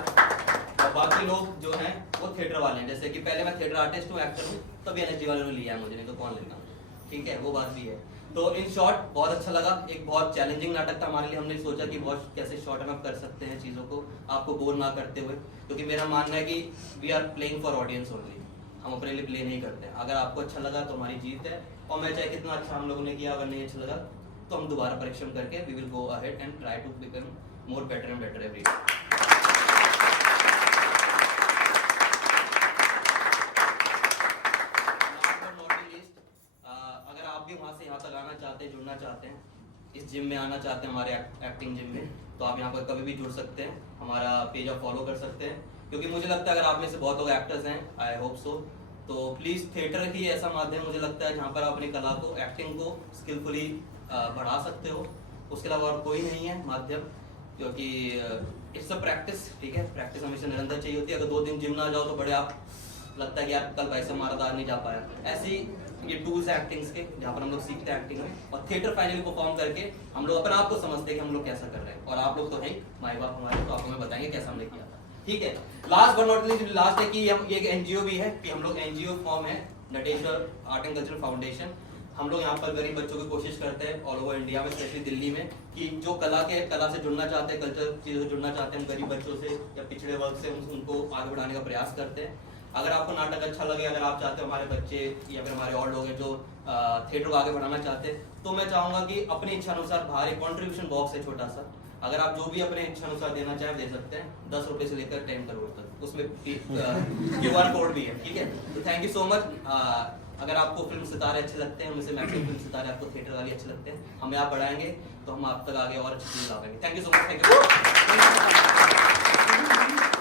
और बाकी लोग जो हैं वो थिएटर वाले हैं, जैसे कि पहले मैं थिएटर आर्टिस्ट हूँ, एक्टर हूँ, तभी NSD वालों ने लिया है मुझे, नहीं तो कौन लेता, ठीक है, वो बात भी है। तो इन शॉर्ट बहुत अच्छा लगा, एक बहुत चैलेंजिंग नाटक था हमारे लिए, हमने सोचा कि बहुत कैसे शॉर्ट में कर सकते हैं चीज़ों को, आपको बोर ना करते हुए, क्योंकि मेरा मानना है कि we are playing for audience only, हम अपने लिए प्ले नहीं करते। अगर आपको अच्छा लगा तो हमारी जीत है, और मैं चाहे कितना अच्छा हम लोगों ने किया, अगर नहीं अच्छा लगा तो हम दोबारा परिश्रम करके we will go ahead and try to become more better and better every day. अगर आप भी वहाँ से यहाँ तक आना चाहते हैं, जुड़ना चाहते हैं, इस जिम में आना चाहते हैं, हमारे एक्टिंग जिम में, तो आप यहाँ पर कभी भी जुड़ सकते हैं, हमारा पेज आप फॉलो कर सकते हैं, क्योंकि मुझे लगता है अगर आप में से बहुत लोग एक्टर्स हैं, आई होप सो, तो प्लीज़ थिएटर ही ऐसा माध्यम मुझे लगता है जहाँ पर आप अपनी कला को, एक्टिंग को स्किलफुली बढ़ा सकते हो, उसके अलावा और कोई नहीं है माध्यम, क्योंकि इट्स अ प्रैक्टिस, ठीक है, प्रैक्टिस हमेशा निरंतर चाहिए होती है। अगर 2 दिन जिम ना जाओ तो बड़े आप लगता है कि यार कल पैसे मारा था, आज नहीं जा पाया, ऐसी ये टूल्स है एक्टिंग्स के, जहाँ पर हम लोग सीखते हैं एक्टिंग में, और थिएटर फाइनली परफॉर्म करके हम लोग अपने आप को समझते हैं कि हम लोग कैसा कर रहे हैं, और आप लोग तो हैं माई बाप हमारे, तो आप हमें बताएंगे कैसा हमने किया था, ठीक है। Last but not least, last है कि हम ये एक NGO भी है, कि हम लोग NGO फॉर्म है, Nateshwar art and cultural foundation. हम लोग यहाँ पर गरीब बच्चों की कोशिश करते हैं ऑल ओवर इंडिया में, स्पेशली दिल्ली में, कि जो कला से जुड़ना चाहते हैं, कल्चर चीज़ों से जुड़ना चाहते हैं, गरीब बच्चों से या पिछड़े वर्ग से, उनको आगे बढ़ाने का प्रयास करते हैं। अगर आपको नाटक अच्छा लगे, अगर आप चाहते हो हमारे बच्चे या फिर हमारे और लोग हैं जो थिएटर को आगे बढ़ाना चाहते हैं, तो मैं चाहूँगा कि अपनी इच्छा अनुसार बाहर एक कॉन्ट्रीब्यूशन बॉक्स है छोटा सा, अगर आप जो भी अपने इच्छा अनुसार देना चाहें दे सकते हैं, 10 रुपए से लेकर 10 करोड़ तक, उसमें QR कोड भी है, ठीक है। तो थैंक यू सो मच। अगर आपको फिल्म सितारे अच्छे लगते हैं, उनमें से मैक्सिमम फिल्म सितारे आपको थिएटर वाले अच्छे लगते हैं, हमें आप बढ़ाएंगे तो हम आप तक आगे और अच्छी चीज़ ला पाएंगे। Thank you so much, thank you.